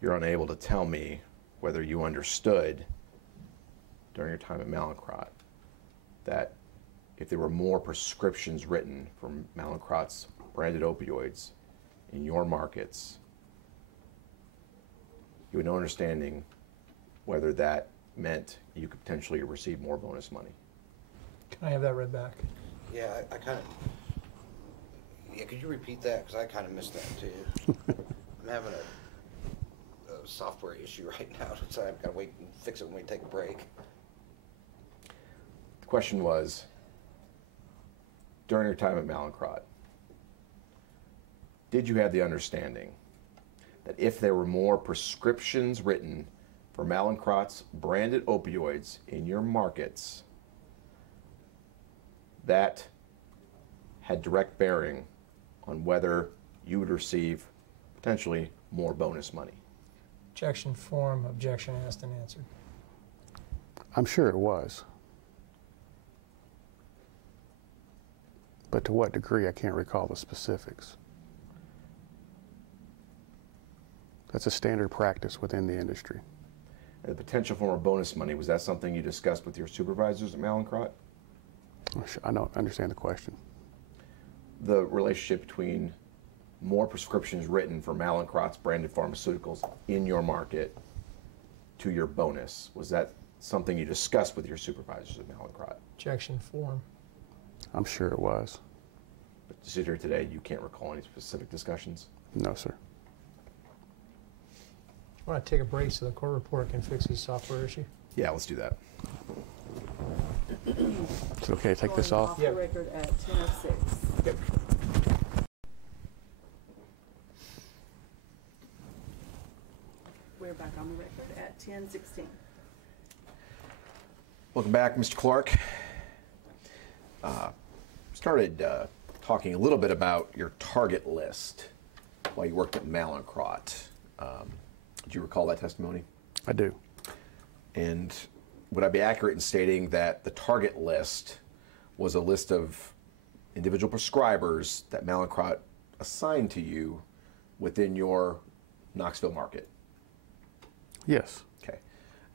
you're unable to tell me whether you understood during your time at Mallinckrodt that if there were more prescriptions written for Mallinckrodt's branded opioids in your markets, you had no understanding whether that meant you could potentially receive more bonus money. Can I have that read back? Yeah, I kind of, yeah, could you repeat that? Because I kind of missed that too. I'm having a software issue right now, so I've got to wait and fix it when we take a break. The question was, during your time at Mallinckrodt, did you have the understanding that if there were more prescriptions written for Mallinckrodt's branded opioids in your markets, that had direct bearing on whether you would receive potentially more bonus money? Objection form, objection asked and answered. I'm sure it was. But to what degree, I can't recall the specifics. That's a standard practice within the industry. And the potential for more bonus money, was that something you discussed with your supervisors at Mallinckrodt? I don't understand the question. The relationship between more prescriptions written for Mallinckrodt's branded pharmaceuticals in your market to your bonus, was that something you discussed with your supervisors at Mallinckrodt? Objection form. I'm sure it was. But to sit here today, you can't recall any specific discussions? No, sir. I want to take a break so the court reporter can fix his software issue. Yeah, let's do that. Is it okay to take this Going off? off the record at 10:06. Yep. We're back on the record at 10:16. Welcome back, Mr. Clark. Started talking a little bit about your target list while you worked at Mallinckrodt. Do you recall that testimony? I do. And would I be accurate in stating that the target list was a list of individual prescribers that Mallinckrodt assigned to you within your Knoxville market? Yes. Okay.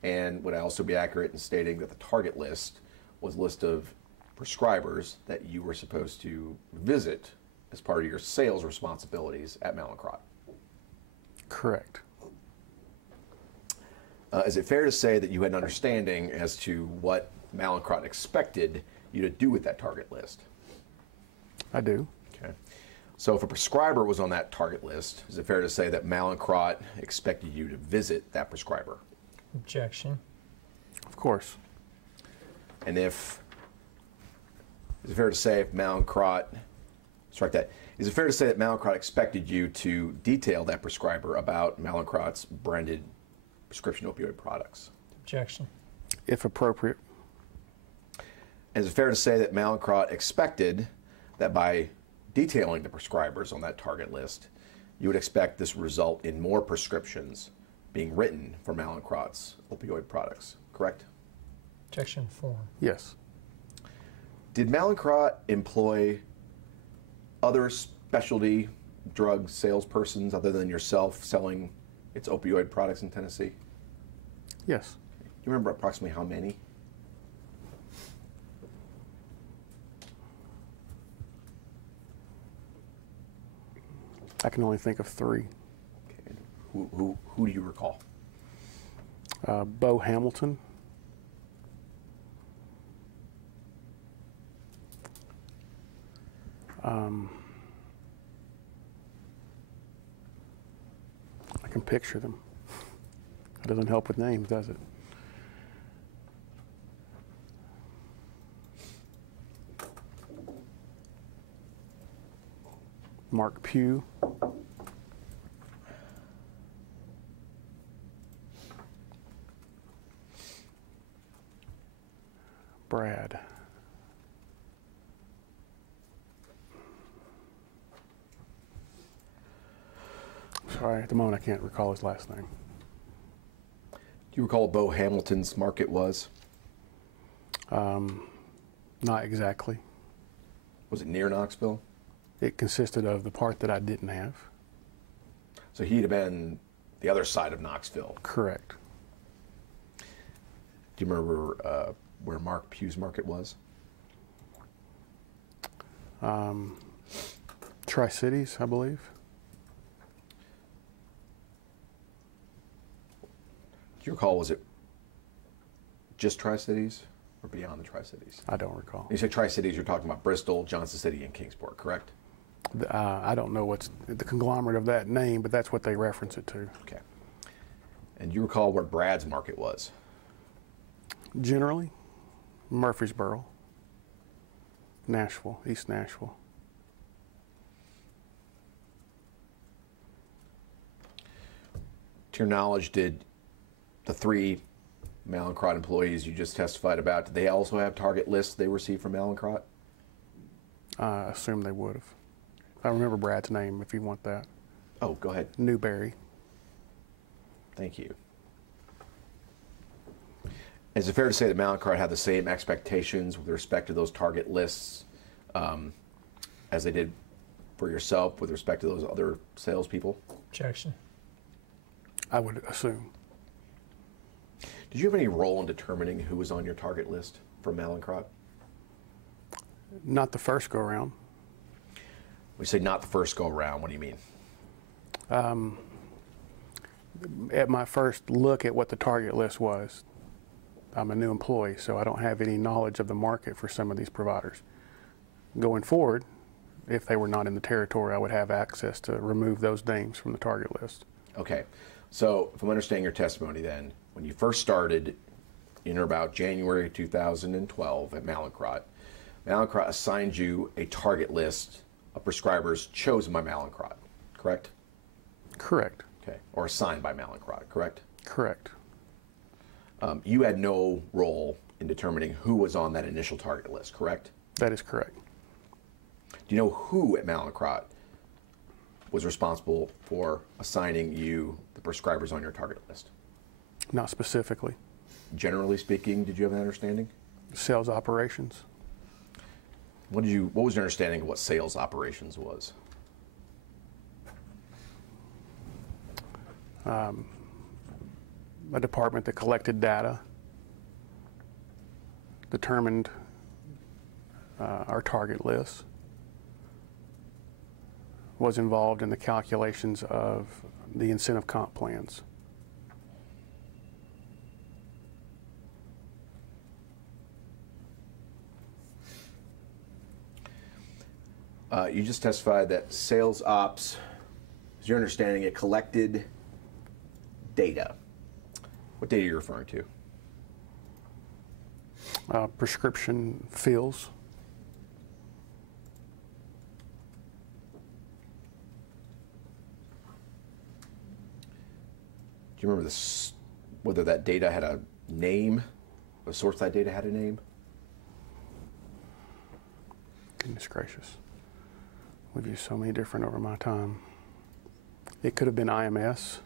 And would I also be accurate in stating that the target list was a list of prescribers that you were supposed to visit as part of your sales responsibilities at Mallinckrodt? Correct. Is it fair to say that you had an understanding as to what Mallinckrodt expected you to do with that target list? I do. Okay. So if a prescriber was on that target list, is it fair to say that Mallinckrodt expected you to visit that prescriber? Objection. Of course. And is it fair to say if Mallinckrodt, strike that, is it fair to say that Mallinckrodt expected you to detail that prescriber about Mallinckrodt's branded prescription opioid products? Objection. If appropriate. And is it fair to say that Mallinckrodt expected that by detailing the prescribers on that target list, you would expect this result in more prescriptions being written for Mallinckrodt's opioid products, correct? Objection 4. Yes. Did Mallinckrodt employ other specialty drug salespersons other than yourself selling its opioid products in Tennessee? Yes. Do you remember approximately how many? I can only think of 3. Okay. Who do you recall? Bo Hamilton. I can picture them. That doesn't help with names, does it? Mark Pugh. Brad. Sorry, at the moment I can't recall his last name. Do you recall what Bo Hamilton's market was? Not exactly. Was it near Knoxville? It consisted of the part that I didn't have. So he'd have been the other side of Knoxville. Correct. Do you remember where Mark Pugh's market was? Tri-Cities, I believe. Do you recall, was it just Tri-Cities or beyond the Tri-Cities? I don't recall. When you say Tri-Cities, you're talking about Bristol, Johnson City, and Kingsport, correct? I don't know what's the conglomerate of that name, but that's what they reference it to. Okay. And do you recall where Brad's market was? Generally, Murfreesboro, Nashville, East Nashville. To your knowledge, did the 3 Mallinckrodt employees you just testified about, did they also have target lists they received from Mallinckrodt? I assume they would have. I remember Brad's name if you want that. Oh, go ahead. Newberry. Thank you. Is it fair to say that Mallinckrodt had the same expectations with respect to those target lists as they did for yourself with respect to those other salespeople? Objection. I would assume. Did you have any role in determining who was on your target list for Mallinckrodt? Not the first go around. We say not the first go around. What do you mean? At my first look at what the target list was, I'm a new employee, so I don't have any knowledge of the market for some of these providers. Going forward, if they were not in the territory, I would have access to remove those names from the target list. Okay. So if I'm understanding your testimony then, when you first started in or about January 2012 at Mallinckrodt, Mallinckrodt assigned you a target list of prescribers chosen by Mallinckrodt, correct? Correct. Okay. Or assigned by Mallinckrodt, correct? Correct. You had no role in determining who was on that initial target list, correct? That is correct. Do you know who at Mallinckrodt was responsible for assigning you the prescribers on your target list? Not specifically. Generally speaking, did you have an understanding? Sales operations. What was your understanding of what sales operations was? A department that collected data, determined our target list, was involved in the calculations of the incentive comp plans. You just testified that sales ops, is your understanding, it collected data. What data are you referring to? Prescription fills. Do you remember this, whether that data had a name, the source of that data had a name? Goodness gracious. We've used so many different over my time. It could have been IMS.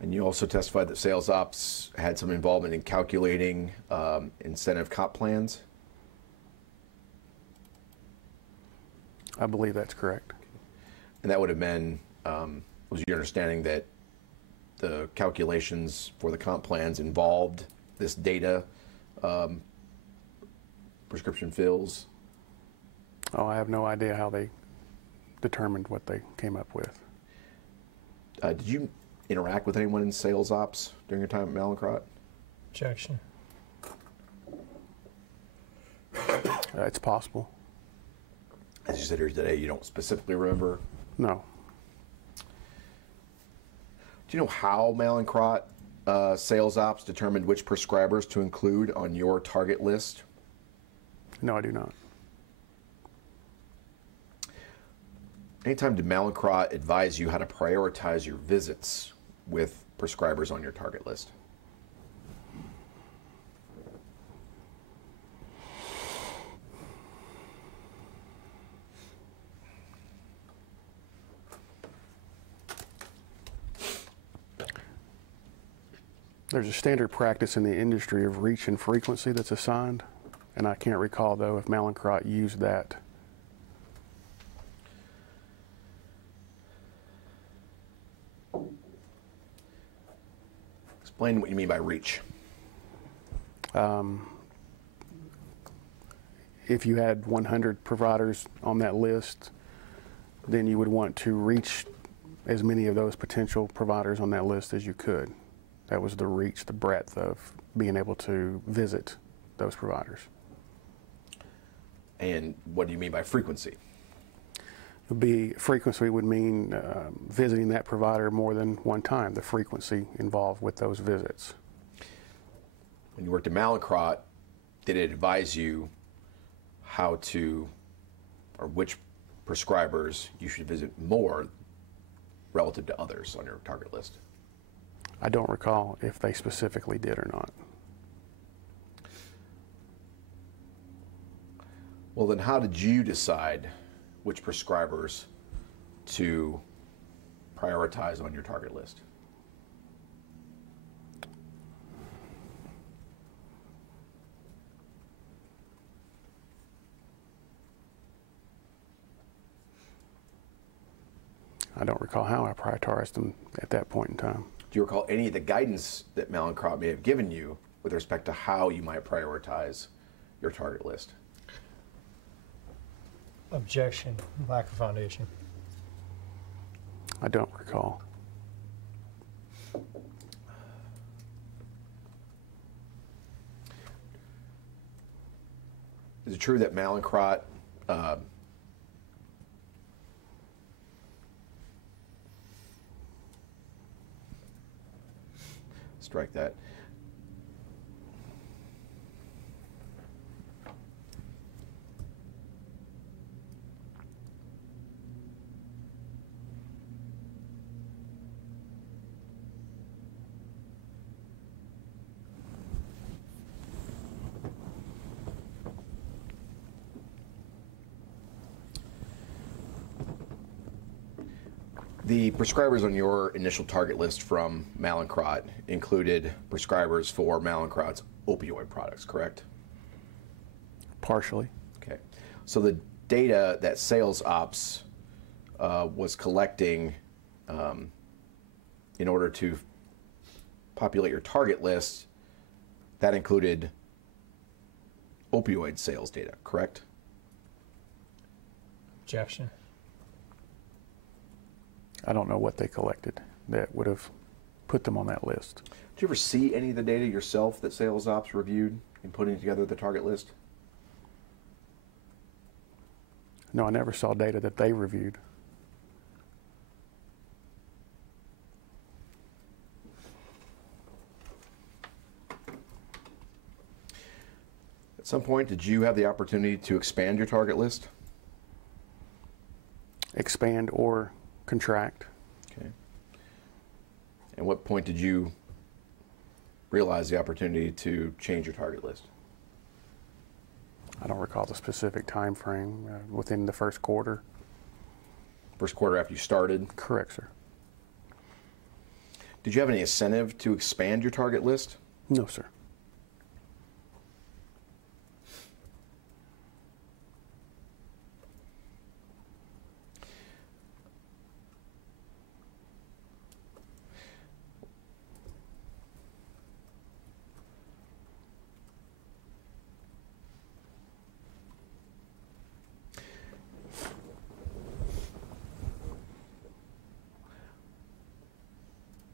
And you also testified that sales ops had some involvement in calculating incentive comp plans. I believe that's correct. And that would have been, was your understanding that the calculations for the comp plans involved this data, prescription fills? Oh, I have no idea how they determined what they came up with. Did you interact with anyone in sales ops during your time at mallinckrodt? Objection. It's possible. As you said here today, you don't specifically remember. No. Do you know how mallinckrodt sales ops determined which prescribers to include on your target list? No, I do not. Anytime did mallinckrodt advise you how to prioritize your visits with prescribers on your target list? There's a standard practice in the industry of reach and frequency that's assigned, and I can't recall, though, if mallinckrodt used that. Explain what you mean by reach. If you had 100 providers on that list, then you would want to reach as many of those potential providers on that list as you could. That was the reach, the breadth of being able to visit those providers. And what do you mean by frequency? Frequency would mean visiting that provider more than one time, the frequency involved with those visits. When you worked at mallinckrodt, did it advise you how to, or which prescribers you should visit more relative to others on your target list? I don't recall if they specifically did or not. Well, then how did you decide which prescribers to prioritize on your target list? I don't recall how I prioritized them at that point in time. Do you recall any of the guidance that mallinckrodt may have given you with respect to how you might prioritize your target list? Objection. Lack of foundation. I don't recall. Is it true that mallinckrodt strike that. The prescribers on your initial target list from mallinckrodt included prescribers for mallinckrodt's opioid products, correct? Partially. Okay. So the data that sales ops was collecting in order to populate your target list, that included opioid sales data, correct? Objection. I don't know what they collected that would have put them on that list. Did you ever see any of the data yourself that sales ops reviewed in putting together the target list? No, I never saw data that they reviewed. At some point, did you have the opportunity to expand your target list? Expand or contract. Okay. And what point did you realize the opportunity to change your target list? don't recall the specific time frame, within the first quarter. First quarter after you started? Correct, sir. Did you have any incentive to expand your target list? No, sir.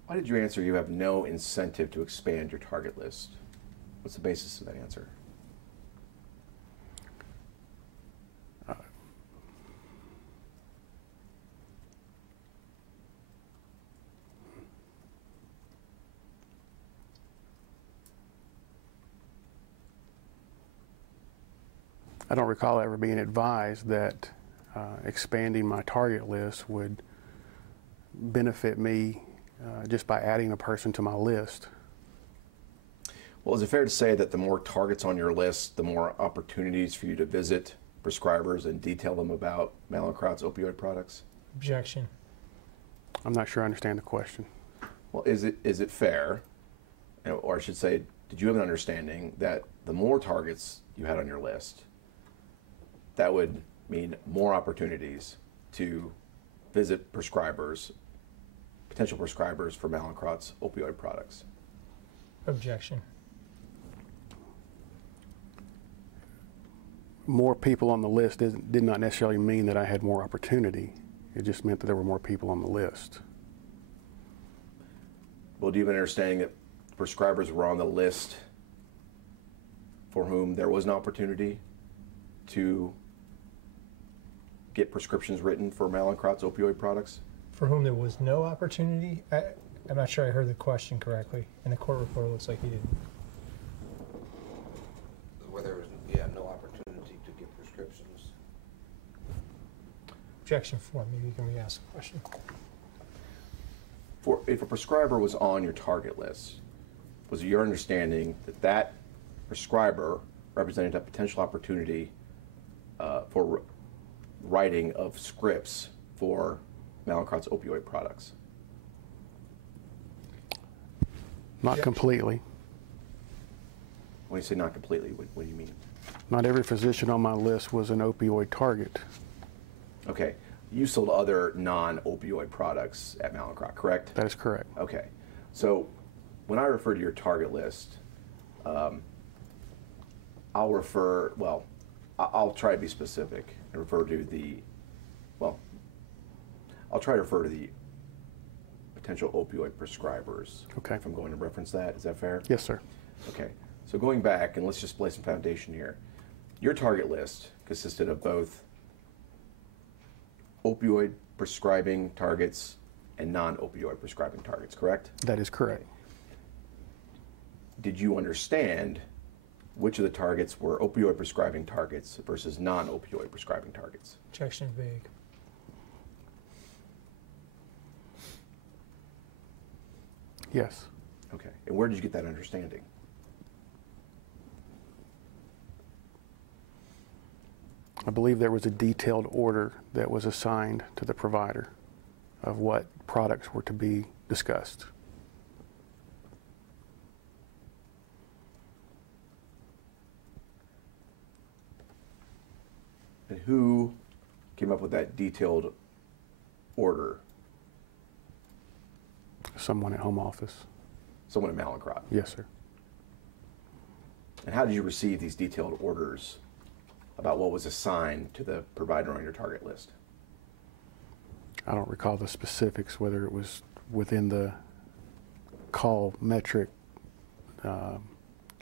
Why did you answer you have no incentive to expand your target list? What's the basis of that answer? I don't recall ever being advised that expanding my target list would benefit me just by adding a person to my list. Well, is it fair to say that the more targets on your list, the more opportunities for you to visit prescribers and detail them about Mallinckrodt's opioid products? Objection. I'm not sure I understand the question. Well, is it fair, or I should say, did you have an understanding that the more targets you had on your list, that would mean more opportunities to visit prescribers, potential prescribers for Mallinckrodt's opioid products? Objection. More people on the list did not necessarily mean that I had more opportunity. It just meant that there were more people on the list. Well, do you have an understanding that prescribers were on the list for whom there was an opportunity to get prescriptions written for Mallinckrodt's opioid products? For whom there was no opportunity? I'm not sure I heard the question correctly. And the court reporter looks like he didn't. Where there was, no opportunity to get prescriptions. Objection 4. Maybe you can re-ask the question. If a prescriber was on your target list, was it your understanding that that prescriber represented a potential opportunity for writing of scripts for Mallinckrodt's opioid products? Not Yeah. completely. When you say not completely, what do you mean? Not every physician on my list was an opioid target. Okay, you sold other non-opioid products at Mallinckrodt, correct? That is correct. Okay, so when I refer to your target list, I'll try to be specific and refer to I'll try to refer to the potential opioid prescribers. Okay. If I'm going to reference that, is that fair? Yes, sir. Okay, so going back, and let's just lay some foundation here. Your target list consisted of both opioid prescribing targets and non-opioid prescribing targets, correct? That is correct. Did you understand which of the targets were opioid prescribing targets versus non-opioid prescribing targets? Objection vague. Yes. Okay, and where did you get that understanding? I believe there was a detailed order that was assigned to the provider of what products were to be discussed. And who came up with that detailed order? Someone at home office. Someone at Mallinckrodt. Yes, sir. And how did you receive these detailed orders about what was assigned to the provider on your target list? I don't recall the specifics, whether it was within the call metric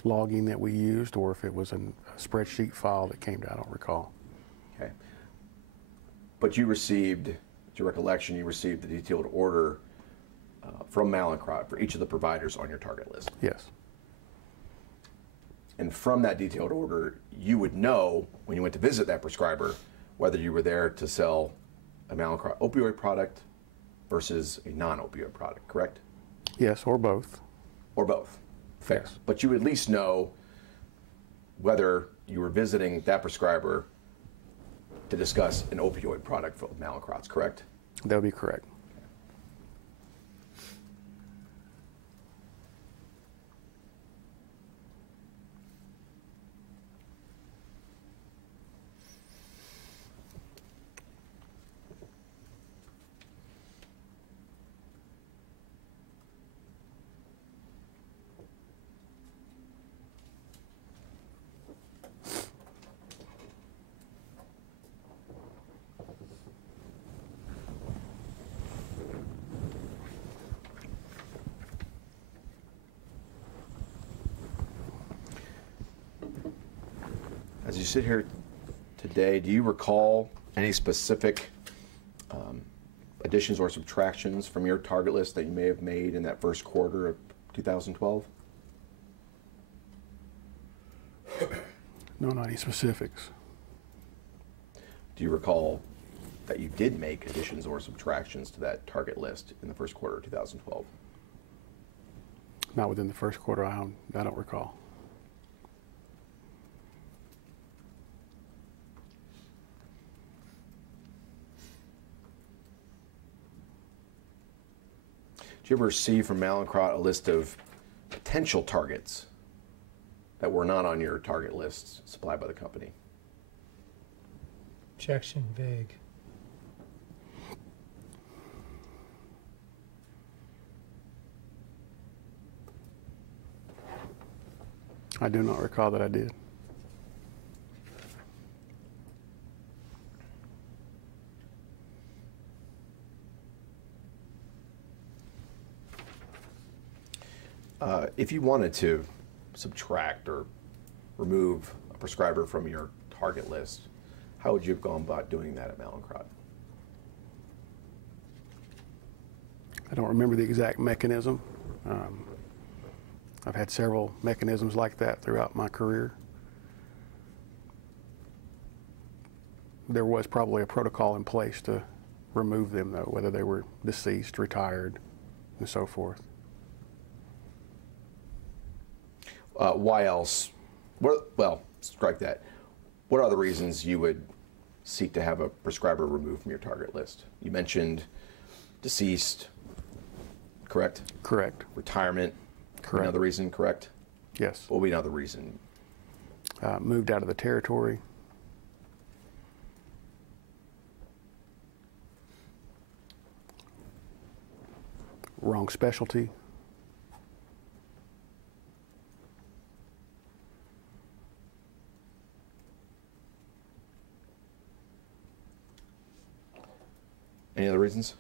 logging that we used or if it was a spreadsheet file that came down. I don't recall. Okay. But you received, to your recollection, you received the detailed order from Mallinckrodt for each of the providers on your target list. Yes. And from that detailed order, you would know when you went to visit that prescriber whether you were there to sell a Mallinckrodt opioid product versus a non-opioid product, correct? Yes, or both. Or both. Fair. Yes. But you would at least know whether you were visiting that prescriber to discuss an opioid product for mallinckrodt's, correct? That would be correct. As you sit here today, do you recall any specific additions or subtractions from your target list that you may have made in that first quarter of 2012? No, not any specifics. Do you recall that you did make additions or subtractions to that target list in the first quarter of 2012? Not within the first quarter, I don't recall. Did you ever receive from Mallinckrodt a list of potential targets that were not on your target lists supplied by the company? Objection vague. I do not recall that I did. If you wanted to subtract or remove a prescriber from your target list, how would you have gone about doing that at Mallinckrodt? I don't remember the exact mechanism. I've had several mechanisms like that throughout my career. There was probably a protocol in place to remove them, though, whether they were deceased, retired, and so forth. Why else? Well, strike that. What are the reasons you would seek to have a prescriber removed from your target list? You mentioned deceased, correct? Correct. Retirement. Correct. Another reason, correct? Yes. What would be another reason? Moved out of the territory. Wrong specialty. Any other reasons?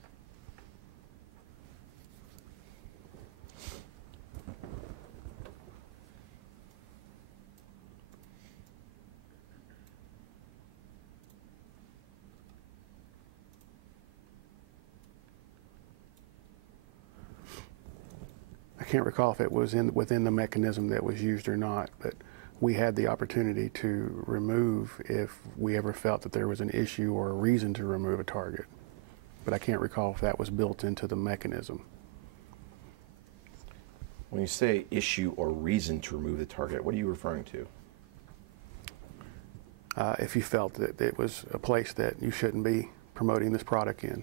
I can't recall if it was within the mechanism that was used or not, but we had the opportunity to remove if we ever felt that there was an issue or a reason to remove a target. But I can't recall if that was built into the mechanism. When you say issue or reason to remove the target, what are you referring to? If you felt that it was a place that you shouldn't be promoting this product in.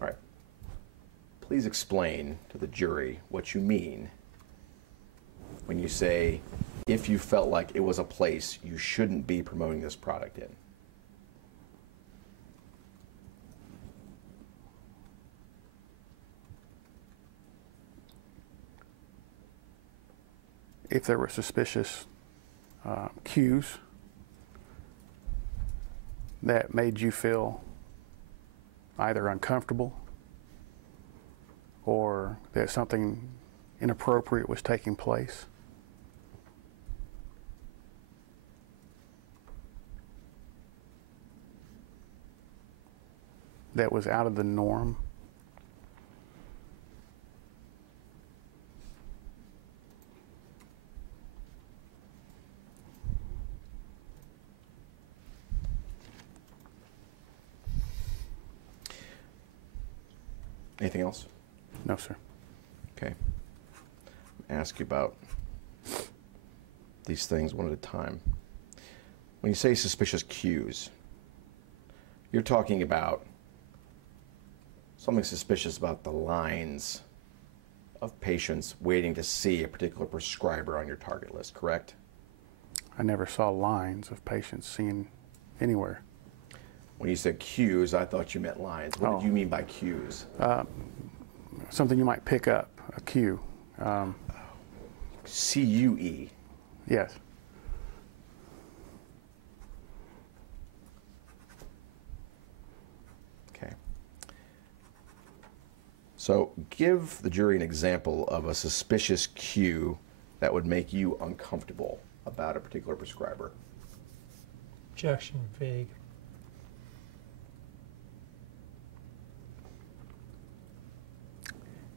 All right. Please explain to the jury what you mean when you say, if you felt like it was a place you shouldn't be promoting this product in. If there were suspicious cues that made you feel either uncomfortable or that something inappropriate was taking place. That was out of the norm. Anything else? No, sir. Okay. Ask you about these things one at a time. When you say suspicious cues, you're talking about something suspicious about the lines of patients waiting to see a particular prescriber on your target list, correct? I never saw lines of patients seen anywhere. When you said cues, I thought you meant lines. What did you mean by cues? Something you might pick up, a cue. C-U-E. Yes. Okay. So give the jury an example of a suspicious cue that would make you uncomfortable about a particular prescriber. Objection, vague.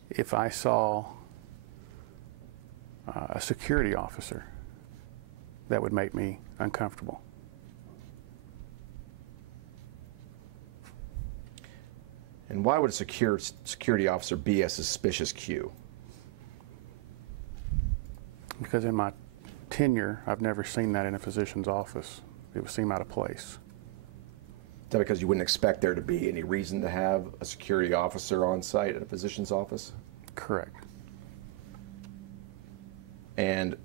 If I saw a security officer, that would make me uncomfortable. And why would a security officer be a suspicious cue? Because in my tenure, I've never seen that in a physician's office. It would seem out of place. Is that because you wouldn't expect there to be any reason to have a security officer on site at a physician's office? Correct. And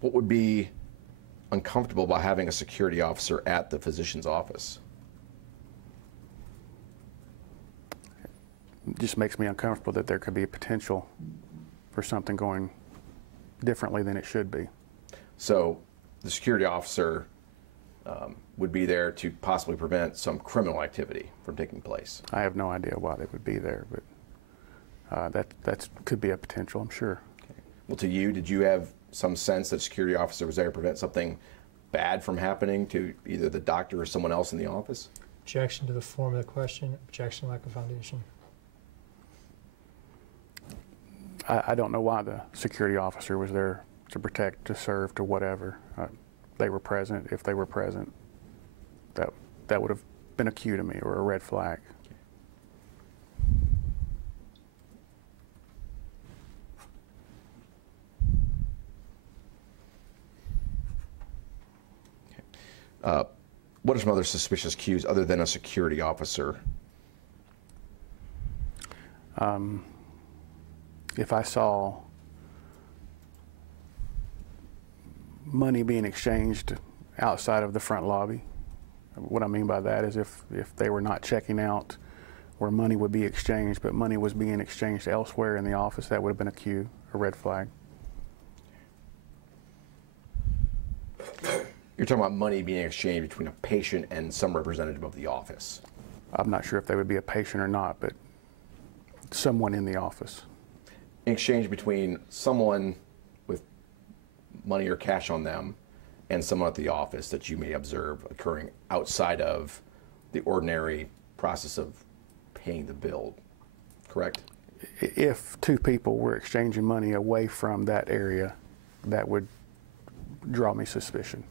what would be uncomfortable by having a security officer at the physician's office? It just makes me uncomfortable that there could be a potential for something going differently than it should be. So the security officer would be there to possibly prevent some criminal activity from taking place. I have no idea why they would be there, but that could be a potential, I'm sure. Okay. Well, to you, did you have some sense that security officer was there to prevent something bad from happening to either the doctor or someone else in the office? Objection to the form of the question. Objection, lack of foundation. I don't know why the security officer was there to protect, to serve, to whatever. They were present. If they were present, that would have been a cue to me or a red flag. Okay. What are some other suspicious cues other than a security officer? If I saw money being exchanged outside of the front lobby, what I mean by that is if they were not checking out where money would be exchanged, but money was being exchanged elsewhere in the office, that would have been a cue, a red flag. You're talking about money being exchanged between a patient and some representative of the office. I'm not sure if they would be a patient or not, but someone in the office. In exchange between someone with money or cash on them and someone at the office that you may observe occurring outside of the ordinary process of paying the bill, correct? If two people were exchanging money away from that area, that would draw me suspicion.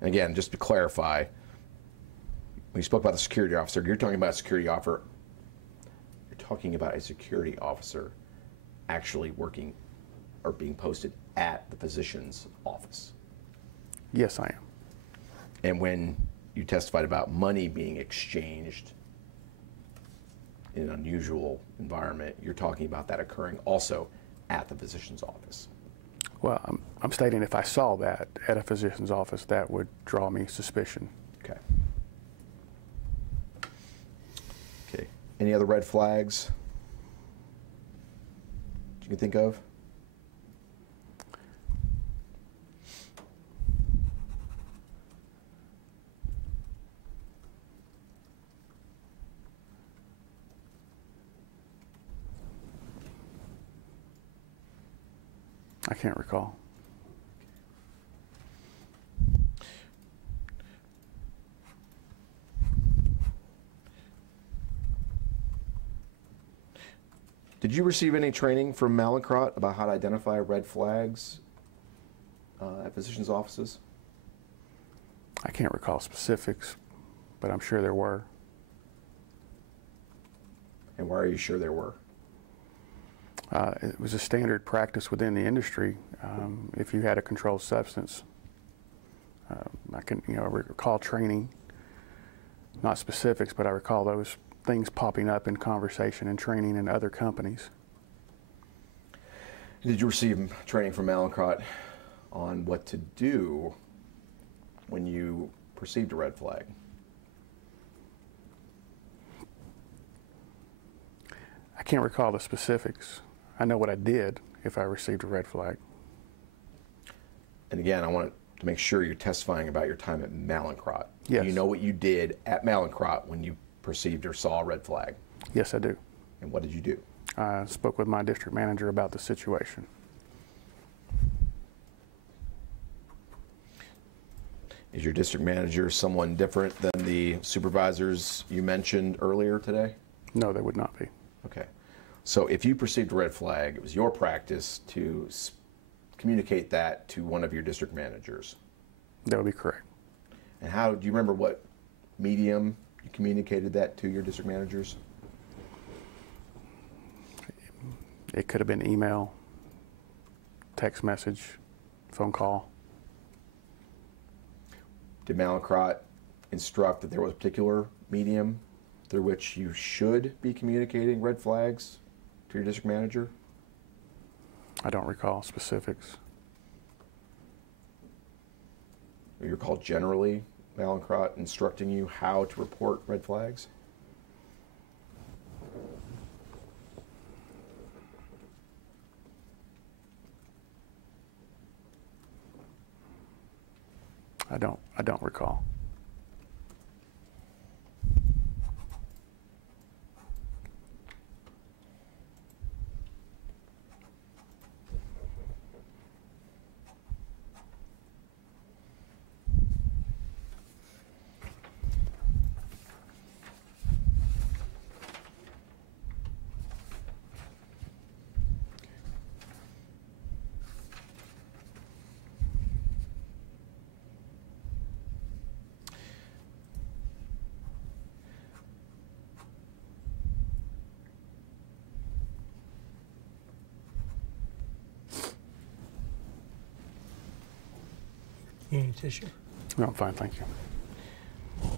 And again, just to clarify, when you spoke about the security officer, you're talking about a security officer. You're talking about a security officer actually working or being posted at the physician's office. Yes, I am. And when you testified about money being exchanged in an unusual environment, you're talking about that occurring also at the physician's office. Well, I'm stating if I saw that at a physician's office, that would draw me suspicion. Okay. Okay. Any other red flags you can think of? I can't recall. Did you receive any training from mallinckrodt about how to identify red flags at physicians' offices? I can't recall specifics, but I'm sure there were. And why are you sure there were? It was a standard practice within the industry. If you had a controlled substance, I can recall training, not specifics, but I recall those things popping up in conversation and training in other companies. Did you receive training from mallinckrodt on what to do when you perceived a red flag? I can't recall the specifics. I know what I did if I received a red flag. And again, I want to make sure you're testifying about your time at mallinckrodt. Yes. You know what you did at mallinckrodt when you perceived or saw a red flag. Yes, I do. And what did you do? I spoke with my district manager about the situation. Is your district manager someone different than the supervisors you mentioned earlier today? No, they would not be. Okay. So if you perceived a red flag, it was your practice to communicate that to one of your district managers. That would be correct. And how, do you remember what medium you communicated that to your district managers? It could have been email, text message, phone call. Did mallinckrodt instruct that there was a particular medium through which you should be communicating red flags to your district manager? I don't recall specifics. Do you recall generally mallinckrodt instructing you how to report red flags? I don't recall. You need tissue? No, I'm fine, thank you. Do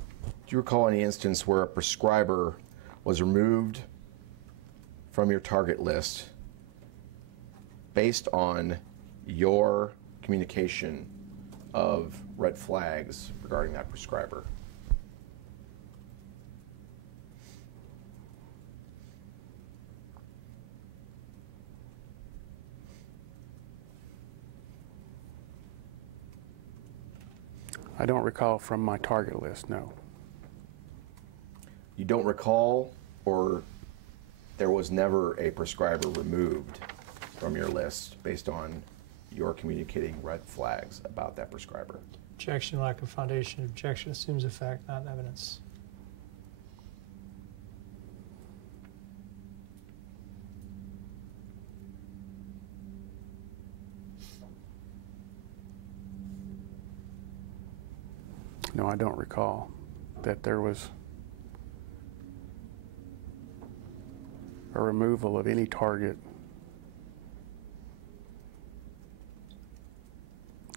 you recall any instance where a prescriber was removed from your target list based on your communication of red flags regarding that prescriber? I don't recall from my target list, no. You don't recall, or there was never a prescriber removed from your list based on your communicating red flags about that prescriber? Objection, lack of foundation. Objection assumes a fact, not evidence. No, I don't recall that there was a removal of any target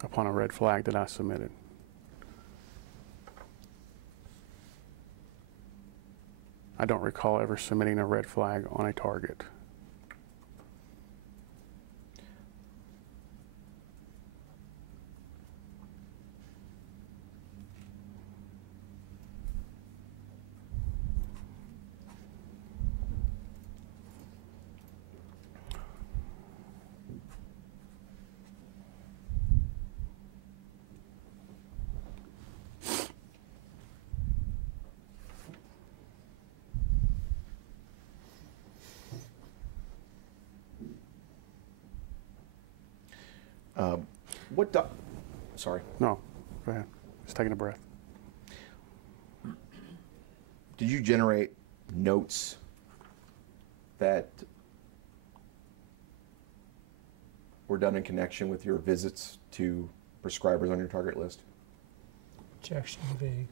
upon a red flag that I submitted. I don't recall ever submitting a red flag on a target. Sorry. No, go ahead. Just taking a breath. Did you generate notes that were done in connection with your visits to prescribers on your target list? Objection vague.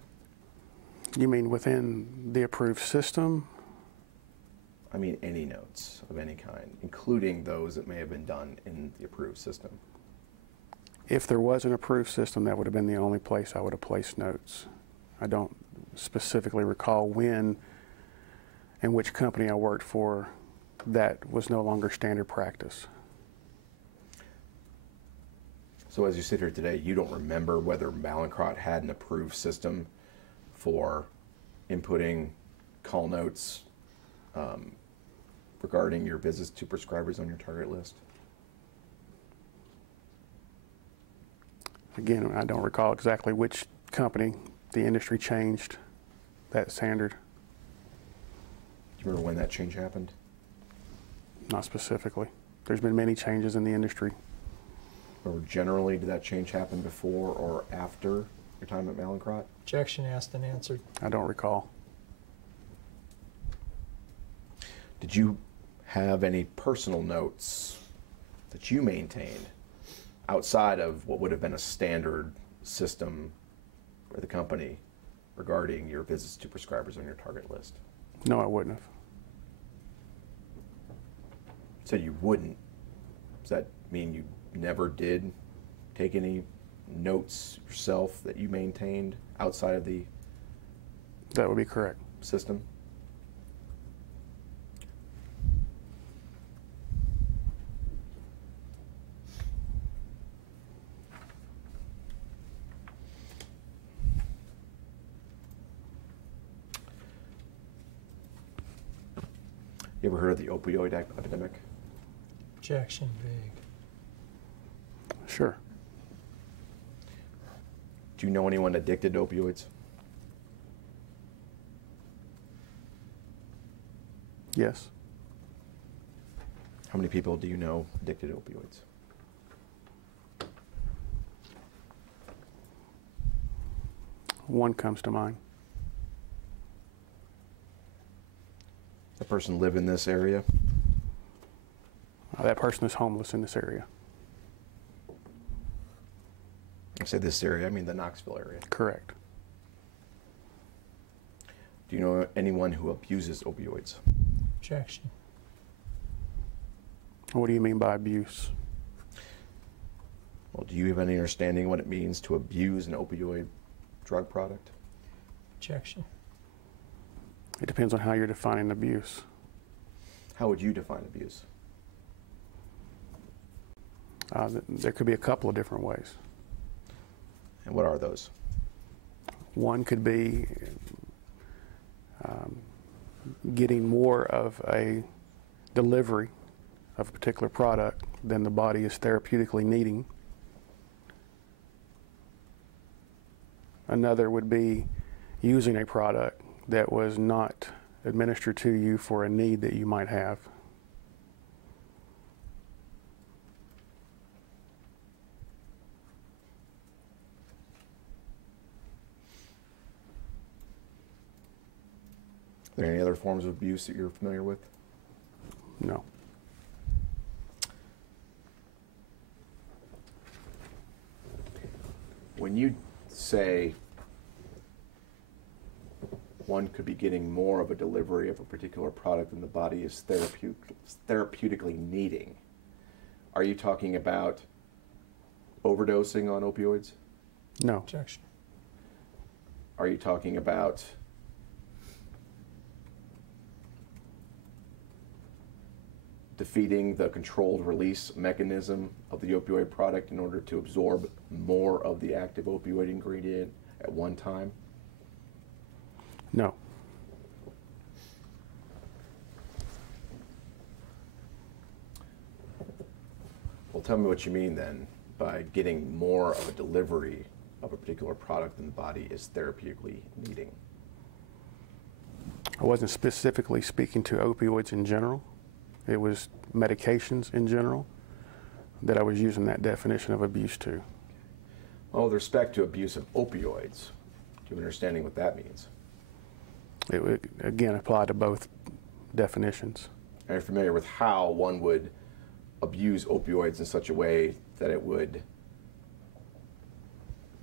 You mean within the approved system? I mean any notes of any kind, including those that may have been done in the approved system. If there was an approved system, that would have been the only place I would have placed notes. I don't specifically recall when and which company I worked for that was no longer standard practice. So as you sit here today, you don't remember whether Mallinckrodt had an approved system for inputting call notes regarding your visits to prescribers on your target list? Again, I don't recall exactly which company the industry changed that standard. Do you remember when that change happened? Not specifically. There's been many changes in the industry. Or generally, did that change happen before or after your time at Mallinckrodt? Objection asked and answered. I don't recall. Did you have any personal notes that you maintained outside of what would have been a standard system for the company regarding your visits to prescribers on your target list? No, I wouldn't have. So you wouldn't. Does that mean you never did take any notes yourself that you maintained outside of the That would be correct. system? You ever heard of the opioid epidemic? Objection vague. Sure. Do you know anyone addicted to opioids? Yes. How many people do you know addicted to opioids? One comes to mind. That person live in this area? That person is homeless in this area. I say this area, I mean the Knoxville area. Correct. Do you know anyone who abuses opioids? Objection. What do you mean by abuse? Well, do you have any understanding what it means to abuse an opioid drug product? Objection. It depends on how you're defining abuse. How would you define abuse? There could be a couple of different ways. And what are those? One could be getting more of a delivery of a particular product than the body is therapeutically needing. Another would be using a product that was not administered to you for a need that you might have. Are there any other forms of abuse that you're familiar with? No. When you say one could be getting more of a delivery of a particular product than the body is therapeutically needing, are you talking about overdosing on opioids? No. Objection. Are you talking about defeating the controlled release mechanism of the opioid product in order to absorb more of the active opioid ingredient at one time? No. Well, tell me what you mean then by getting more of a delivery of a particular product than the body is therapeutically needing. I wasn't specifically speaking to opioids in general. It was medications in general that I was using that definition of abuse to. Well, with respect to abuse of opioids, do you have an understanding what that means? It would, again, apply to both definitions. Are you familiar with how one would abuse opioids in such a way that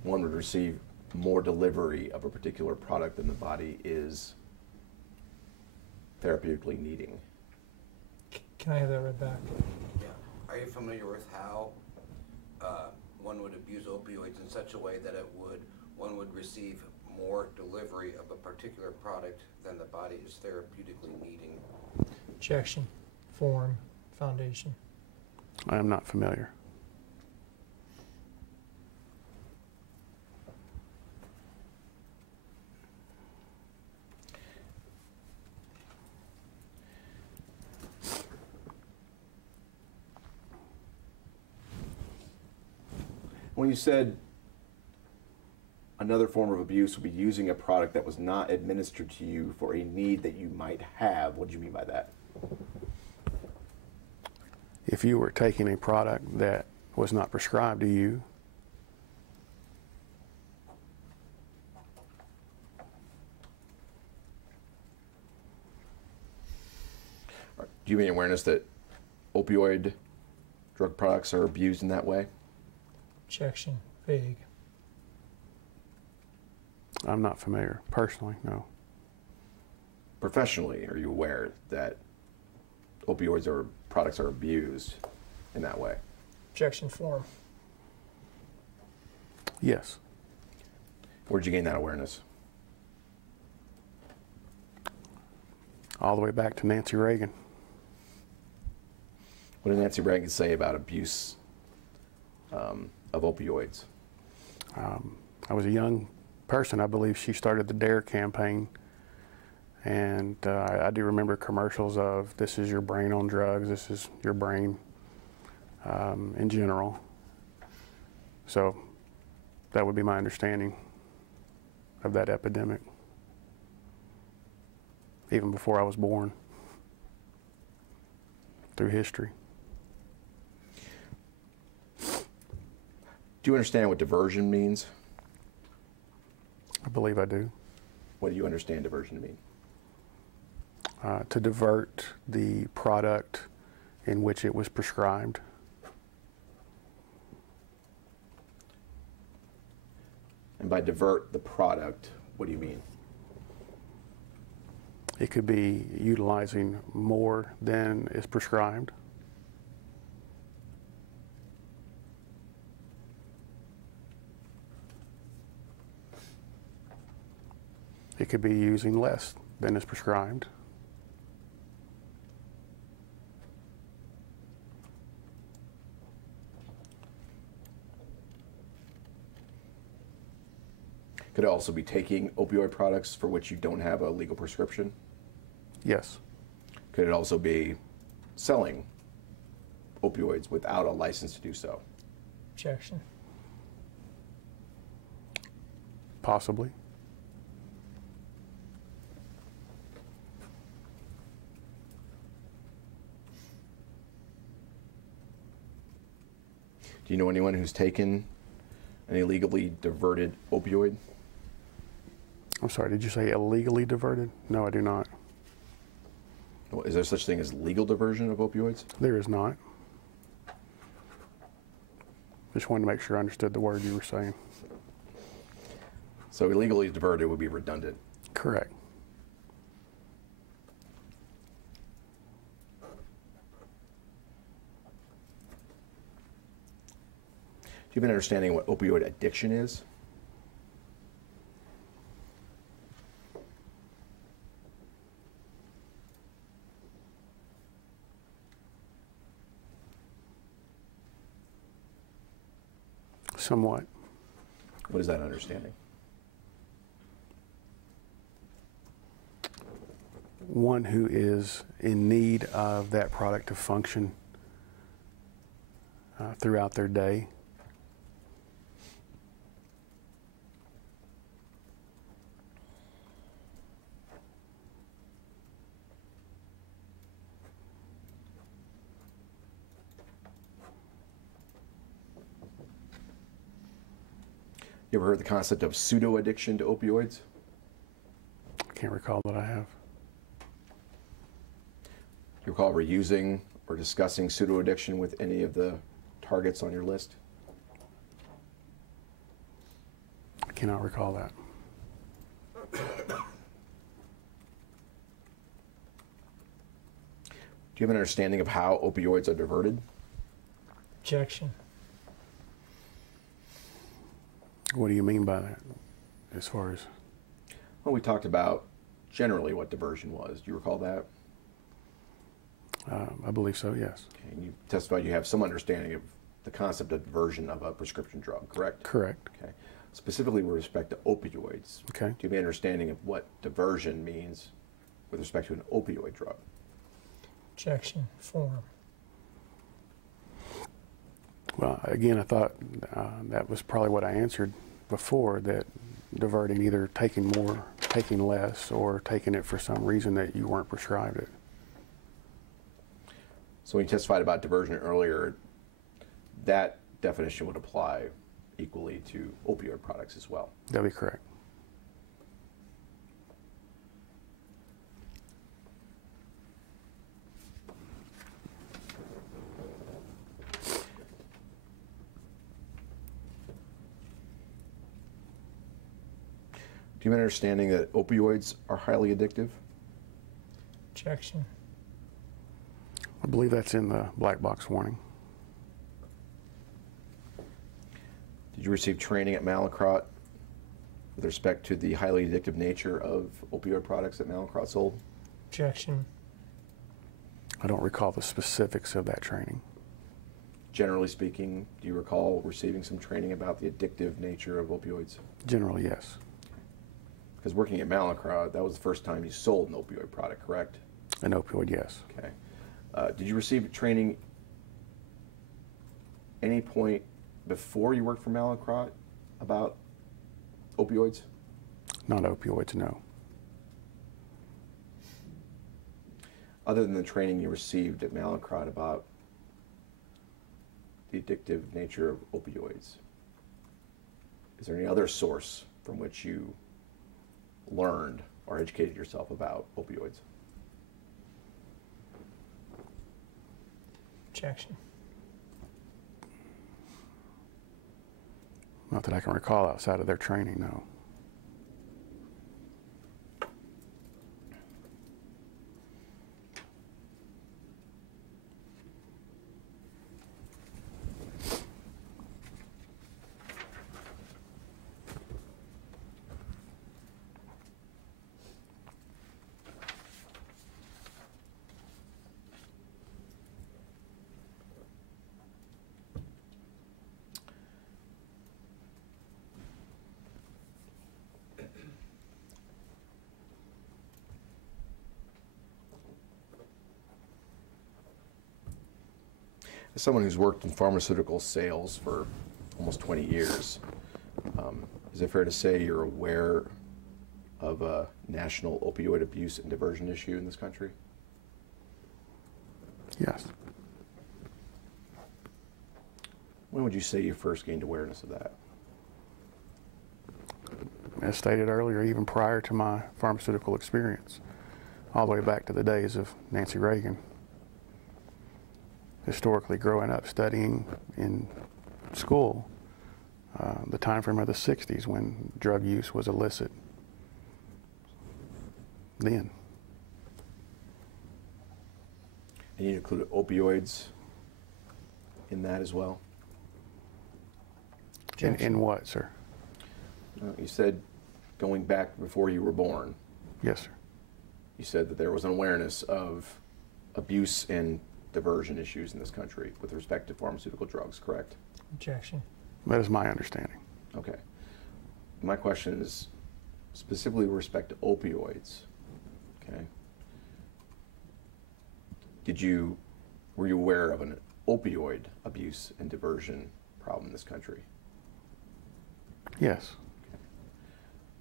one would receive more delivery of a particular product than the body is therapeutically needing. Can I have that read back? Yeah. Are you familiar with how one would abuse opioids in such a way that one would receive more delivery of a particular product than the body is therapeutically needing? Objection. Form. Foundation. I am not familiar. When you said another form of abuse would be using a product that was not administered to you for a need that you might have, what do you mean by that? If you were taking a product that was not prescribed to you, Do you have any awareness that opioid drug products are abused in that way? Objection. Vague. I'm not familiar. Personally, no. Professionally, are you aware that opioids or products are abused in that way? Objection. Form. Yes. Where'd you gain that awareness? All the way back to Nancy Reagan. What did Nancy Reagan say about abuse of opioids? I was a young person. I believe she started the DARE campaign. And I do remember commercials of, this is your brain on drugs, this is your brain in general. So that would be my understanding of that epidemic, even before I was born, through history. Do you understand what diversion means? I believe I do. What do you understand diversion to mean? To divert the product in which it was prescribed. And by divert the product, what do you mean? It could be utilizing more than is prescribed. It could be using less than is prescribed. Could it also be taking opioid products for which you don't have a legal prescription? Yes. Could it also be selling opioids without a license to do so? Objection. Possibly. Do you know anyone who's taken an illegally diverted opioid? I'm sorry, did you say illegally diverted? No, I do not. Well, is there such thing as legal diversion of opioids? There is not. Just wanted to make sure I understood the word you were saying. So illegally diverted would be redundant. Correct. Do you have an understanding of what opioid addiction is? Somewhat. What is that understanding? One who is in need of that product to function throughout their day. You ever heard the concept of pseudo-addiction to opioids? I can't recall that I have. Do you recall ever using or discussing pseudo-addiction with any of the targets on your list? I cannot recall that. Do you have an understanding of how opioids are diverted? Objection. What do you mean by that, as far as? Well, we talked about generally what diversion was. Do you recall that? I believe so, yes. Okay, and you testified you have some understanding of the concept of diversion of a prescription drug, correct? Correct. Okay. Specifically with respect to opioids, Okay. do you have an understanding of what diversion means with respect to an opioid drug? Objection. Form. Well, again, I thought that was probably what I answered before, that diverting, either taking more, taking less, or taking it for some reason that you weren't prescribed it. So when you testified about diversion earlier, that definition would apply equally to opioid products as well. That'd be correct. Do you have an understanding that opioids are highly addictive? Objection. I believe that's in the black box warning. Did you receive training at mallinckrodt with respect to the highly addictive nature of opioid products that mallinckrodt sold? Objection. I don't recall the specifics of that training. Generally speaking, do you recall receiving some training about the addictive nature of opioids? Generally, yes. Because working at mallinckrodt, that was the first time you sold an opioid product, correct? An opioid, yes. Okay. Did you receive training any point before you worked for mallinckrodt about opioids? Not opioids, no. Other than the training you received at mallinckrodt about the addictive nature of opioids, is there any other source from which you learned or educated yourself about opioids? Objection. Not that I can recall outside of their training, no. As someone who's worked in pharmaceutical sales for almost 20 years, is it fair to say you're aware of a national opioid abuse and diversion issue in this country? Yes. When would you say you first gained awareness of that? As stated earlier, even prior to my pharmaceutical experience, all the way back to the days of Nancy Reagan. Historically, growing up studying in school, the time frame of the 60s when drug use was illicit. Then. And you included opioids in that as well? In what, sir? You said going back before you were born, Yes, sir. you said that there was an awareness of abuse and diversion issues in this country with respect to pharmaceutical drugs, correct? Objection. That is my understanding. Okay. My question is specifically with respect to opioids, okay? Were you aware of an opioid abuse and diversion problem in this country? Yes.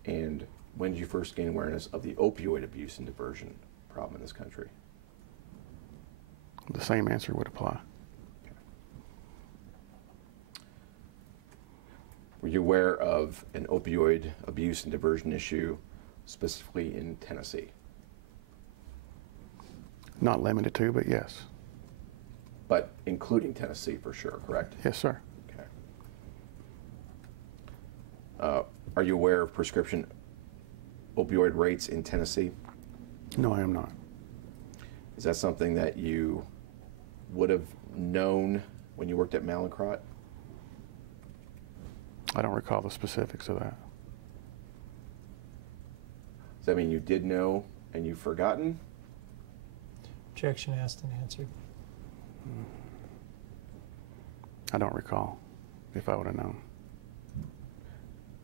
And when did you first gain awareness of the opioid abuse and diversion problem in this country? The same answer would apply. Were you aware of an opioid abuse and diversion issue specifically in Tennessee? Not limited to, but yes. But including Tennessee for sure, correct? Yes, sir. Okay. Are you aware of prescription opioid rates in Tennessee? No, I am not. Is that something that you would have known when you worked at Mallinckrodt? I don't recall the specifics of that. Does that mean you did know and you've forgotten? Objection asked and answered. I don't recall if I would have known.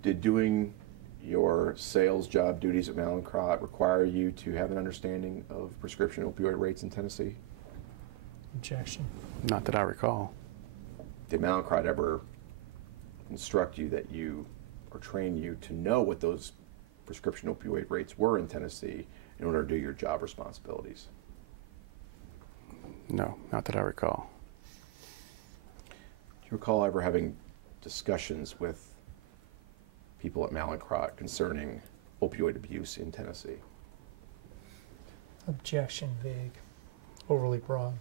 Did doing your sales job duties at Mallinckrodt require you to have an understanding of prescription opioid rates in Tennessee? Objection. Not that I recall. Did Mallinckrodt ever instruct you that you or train you to know what those prescription opioid rates were in Tennessee in order to do your job responsibilities? No, not that I recall. Do you recall ever having discussions with people at Mallinckrodt concerning opioid abuse in Tennessee? Objection. Vague. Overly broad.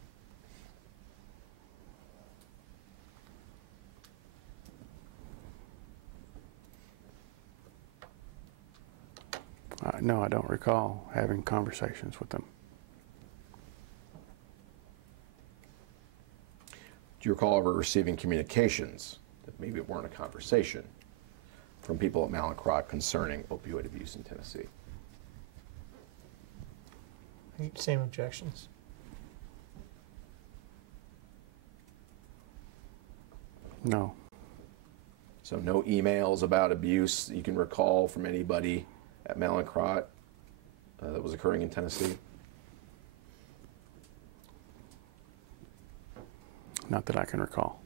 No, I don't recall having conversations with them. Do you recall ever receiving communications that maybe weren't a conversation from people at Mallinckrodt concerning opioid abuse in Tennessee? Same objections. No. So no emails about abuse that you can recall from anybody at Mallinckrodt that was occurring in Tennessee? Not that I can recall.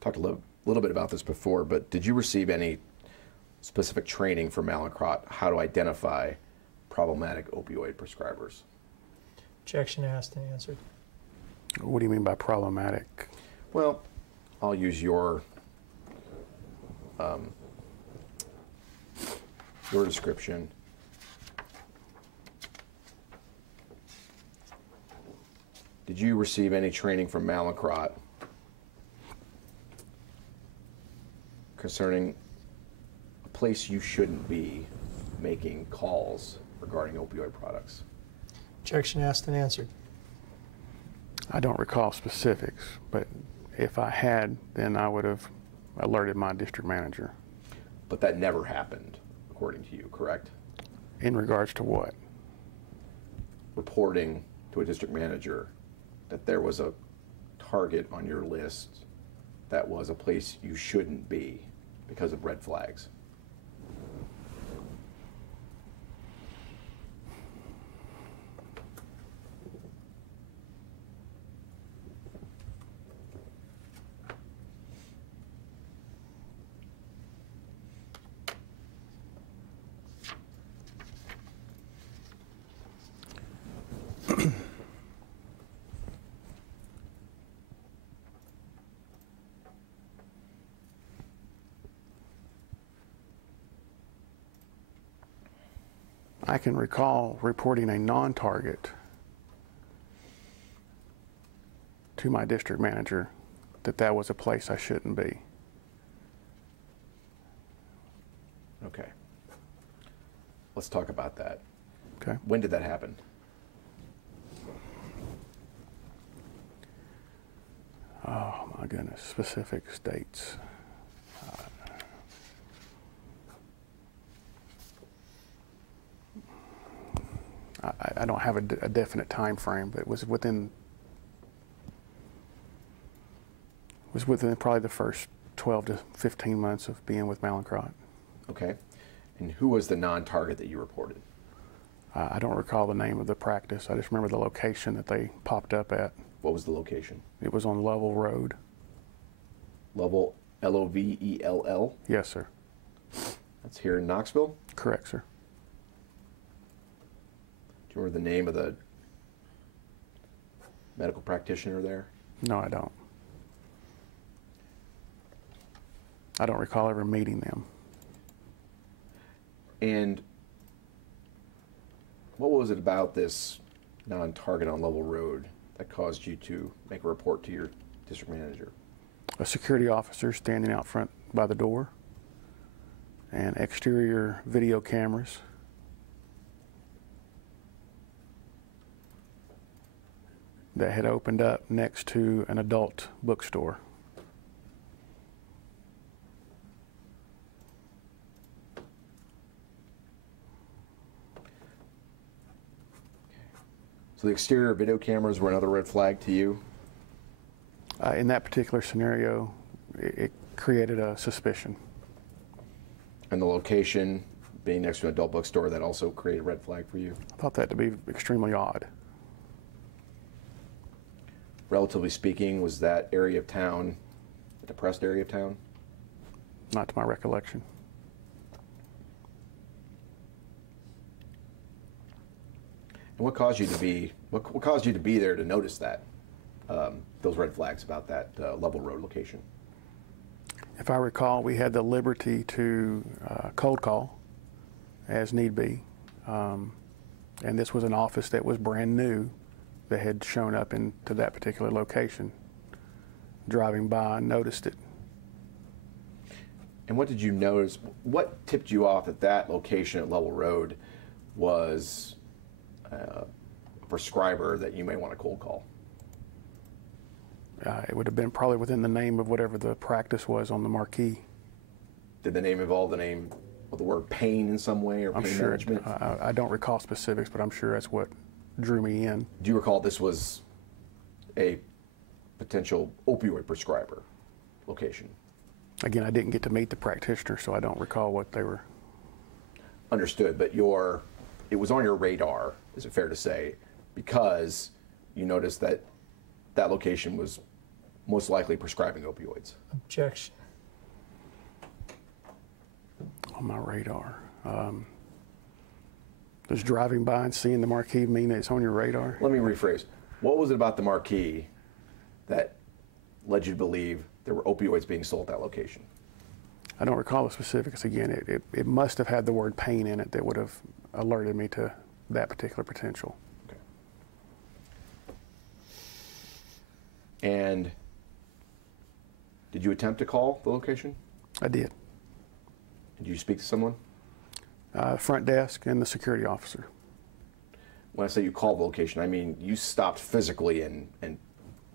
Talked a little bit about this before, but did you receive any specific training from Mallinckrodt how to identify problematic opioid prescribers? Objection asked and answered. What do you mean by problematic? Well, I'll use your description. Did you receive any training from Mallinckrodt concerning a place you shouldn't be making calls regarding opioid products? Objection asked and answered. I don't recall specifics, but if I had, then I would have alerted my district manager. But that never happened, according to you, correct? In regards to what? Reporting to a district manager that there was a target on your list that was a place you shouldn't be because of red flags. I can recall reporting a non-target to my district manager that was a place I shouldn't be. Okay. Let's talk about that. Okay. When did that happen? Oh my goodness, specific states. I don't have a definite time frame, but it was within probably the first 12 to 15 months of being with Mallinckrodt. Okay. And who was the non-target that you reported? I don't recall the name of the practice. I just remember the location that they popped up at. What was the location? It was on Lovell Road. Lovell, L-O-V-E-L-L? Yes, sir. That's here in Knoxville? Correct, sir. Do you remember the name of the medical practitioner there? No, I don't. I don't recall ever meeting them. And what was it about this non-target on Lovell Road that caused you to make a report to your district manager? A security officer standing out front by the door, and exterior video cameras. That had opened up next to an adult bookstore. So the exterior video cameras were another red flag to you? In that particular scenario, it created a suspicion. And the location being next to an adult bookstore, that also created a red flag for you? I thought that to be extremely odd. Relatively speaking, was that area of town a depressed area of town? Not to my recollection. And what caused you to be what caused you to be there to notice that those red flags about that Level Road location? If I recall, we had the liberty to cold call as need be, and this was an office that was brand new that had shown up into that particular location. Driving by, I noticed it. And what did you notice? What tipped you off that that location at Level Road was a prescriber that you may want to cold call? It would have been probably within the name of whatever the practice was on the marquee. Did the name involve the name of the word pain in some way, or I'm pain sure. management? I don't recall specifics, but I'm sure that's what drew me in. Do you recall this was a potential opioid prescriber location? Again, I didn't get to meet the practitioner, so I don't recall what they were. Understood, but it was on your radar, is it fair to say, because you noticed that that location was most likely prescribing opioids? Objection. On my radar. Does driving by and seeing the marquee mean that it's on your radar? Let me rephrase. What was it about the marquee that led you to believe there were opioids being sold at that location? I don't recall the specifics. Again, it must have had the word pain in it that would have alerted me to that particular potential. Okay. And did you attempt to call the location? I did. Did you speak to someone? Front desk and the security officer. When I say you called the location, I mean you stopped physically and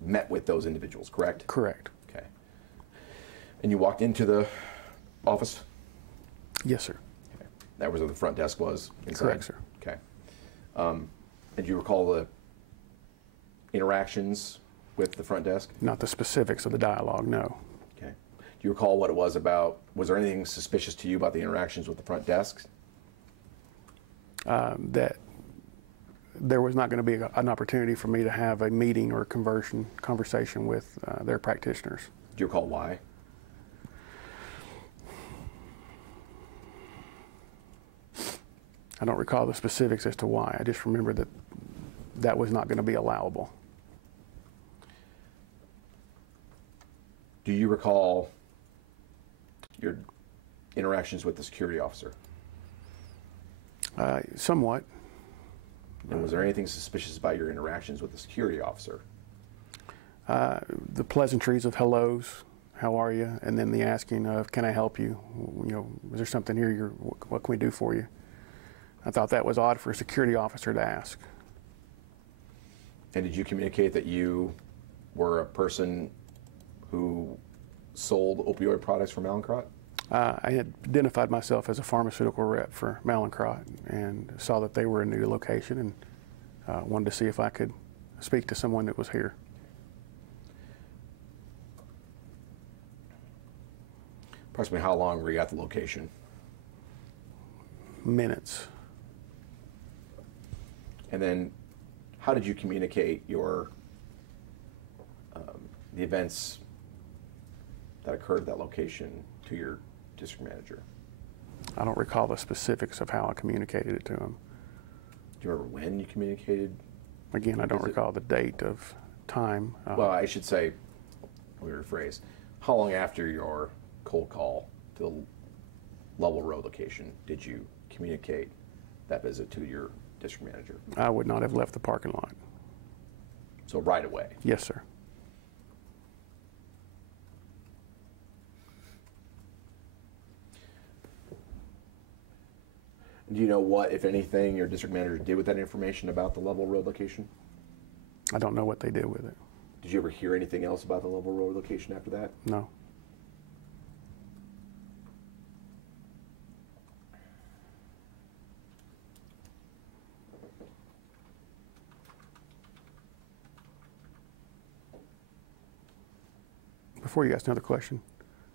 met with those individuals, correct? Correct. Okay. And you walked into the office? Yes, sir. Okay. That was where the front desk was inside? Correct, sir. Okay. And do you recall the interactions with the front desk? Not the specifics of the dialogue, no. Okay. Do you recall what it was about? Was there anything suspicious to you about the interactions with the front desk? That there was not going to be an opportunity for me to have a meeting or a conversation with their practitioners. Do you recall why? I don't recall the specifics as to why. I just remember that that was not going to be allowable. Do you recall your interactions with the security officer? Somewhat. And was there anything suspicious about your interactions with the security officer? The pleasantries of hellos, how are you, and then the asking of, can I help you? You know, is there something here? What can we do for you? I thought that was odd for a security officer to ask. And did you communicate that you were a person who sold opioid products for mallinckrodt? I had identified myself as a pharmaceutical rep for mallinckrodt and saw that they were a new location and wanted to see if I could speak to someone that was here. Approximately how long were you at the location? Minutes. And then how did you communicate your the events that occurred at that location to your district manager? I don't recall the specifics of how I communicated it to him. Do you remember when you communicated? Again, I don't recall the date of time. Well, I should say, let me rephrase, how long after your cold call to the Level Road location did you communicate that visit to your district manager? I would not have left the parking lot. So right away. Yes, sir. Do you know what, if anything, your district manager did with that information about the Level Road location? I don't know what they did with it. Did you ever hear anything else about the Level Road location after that? No. Before you ask another question,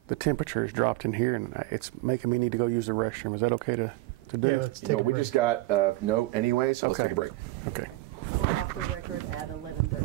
the temperature has dropped in here and it's making me need to go use the restroom. Is that okay to do? Yeah, let's take a we break. just got a note anyway, so let's Okay. take a break. Okay. Off the record at 11:30.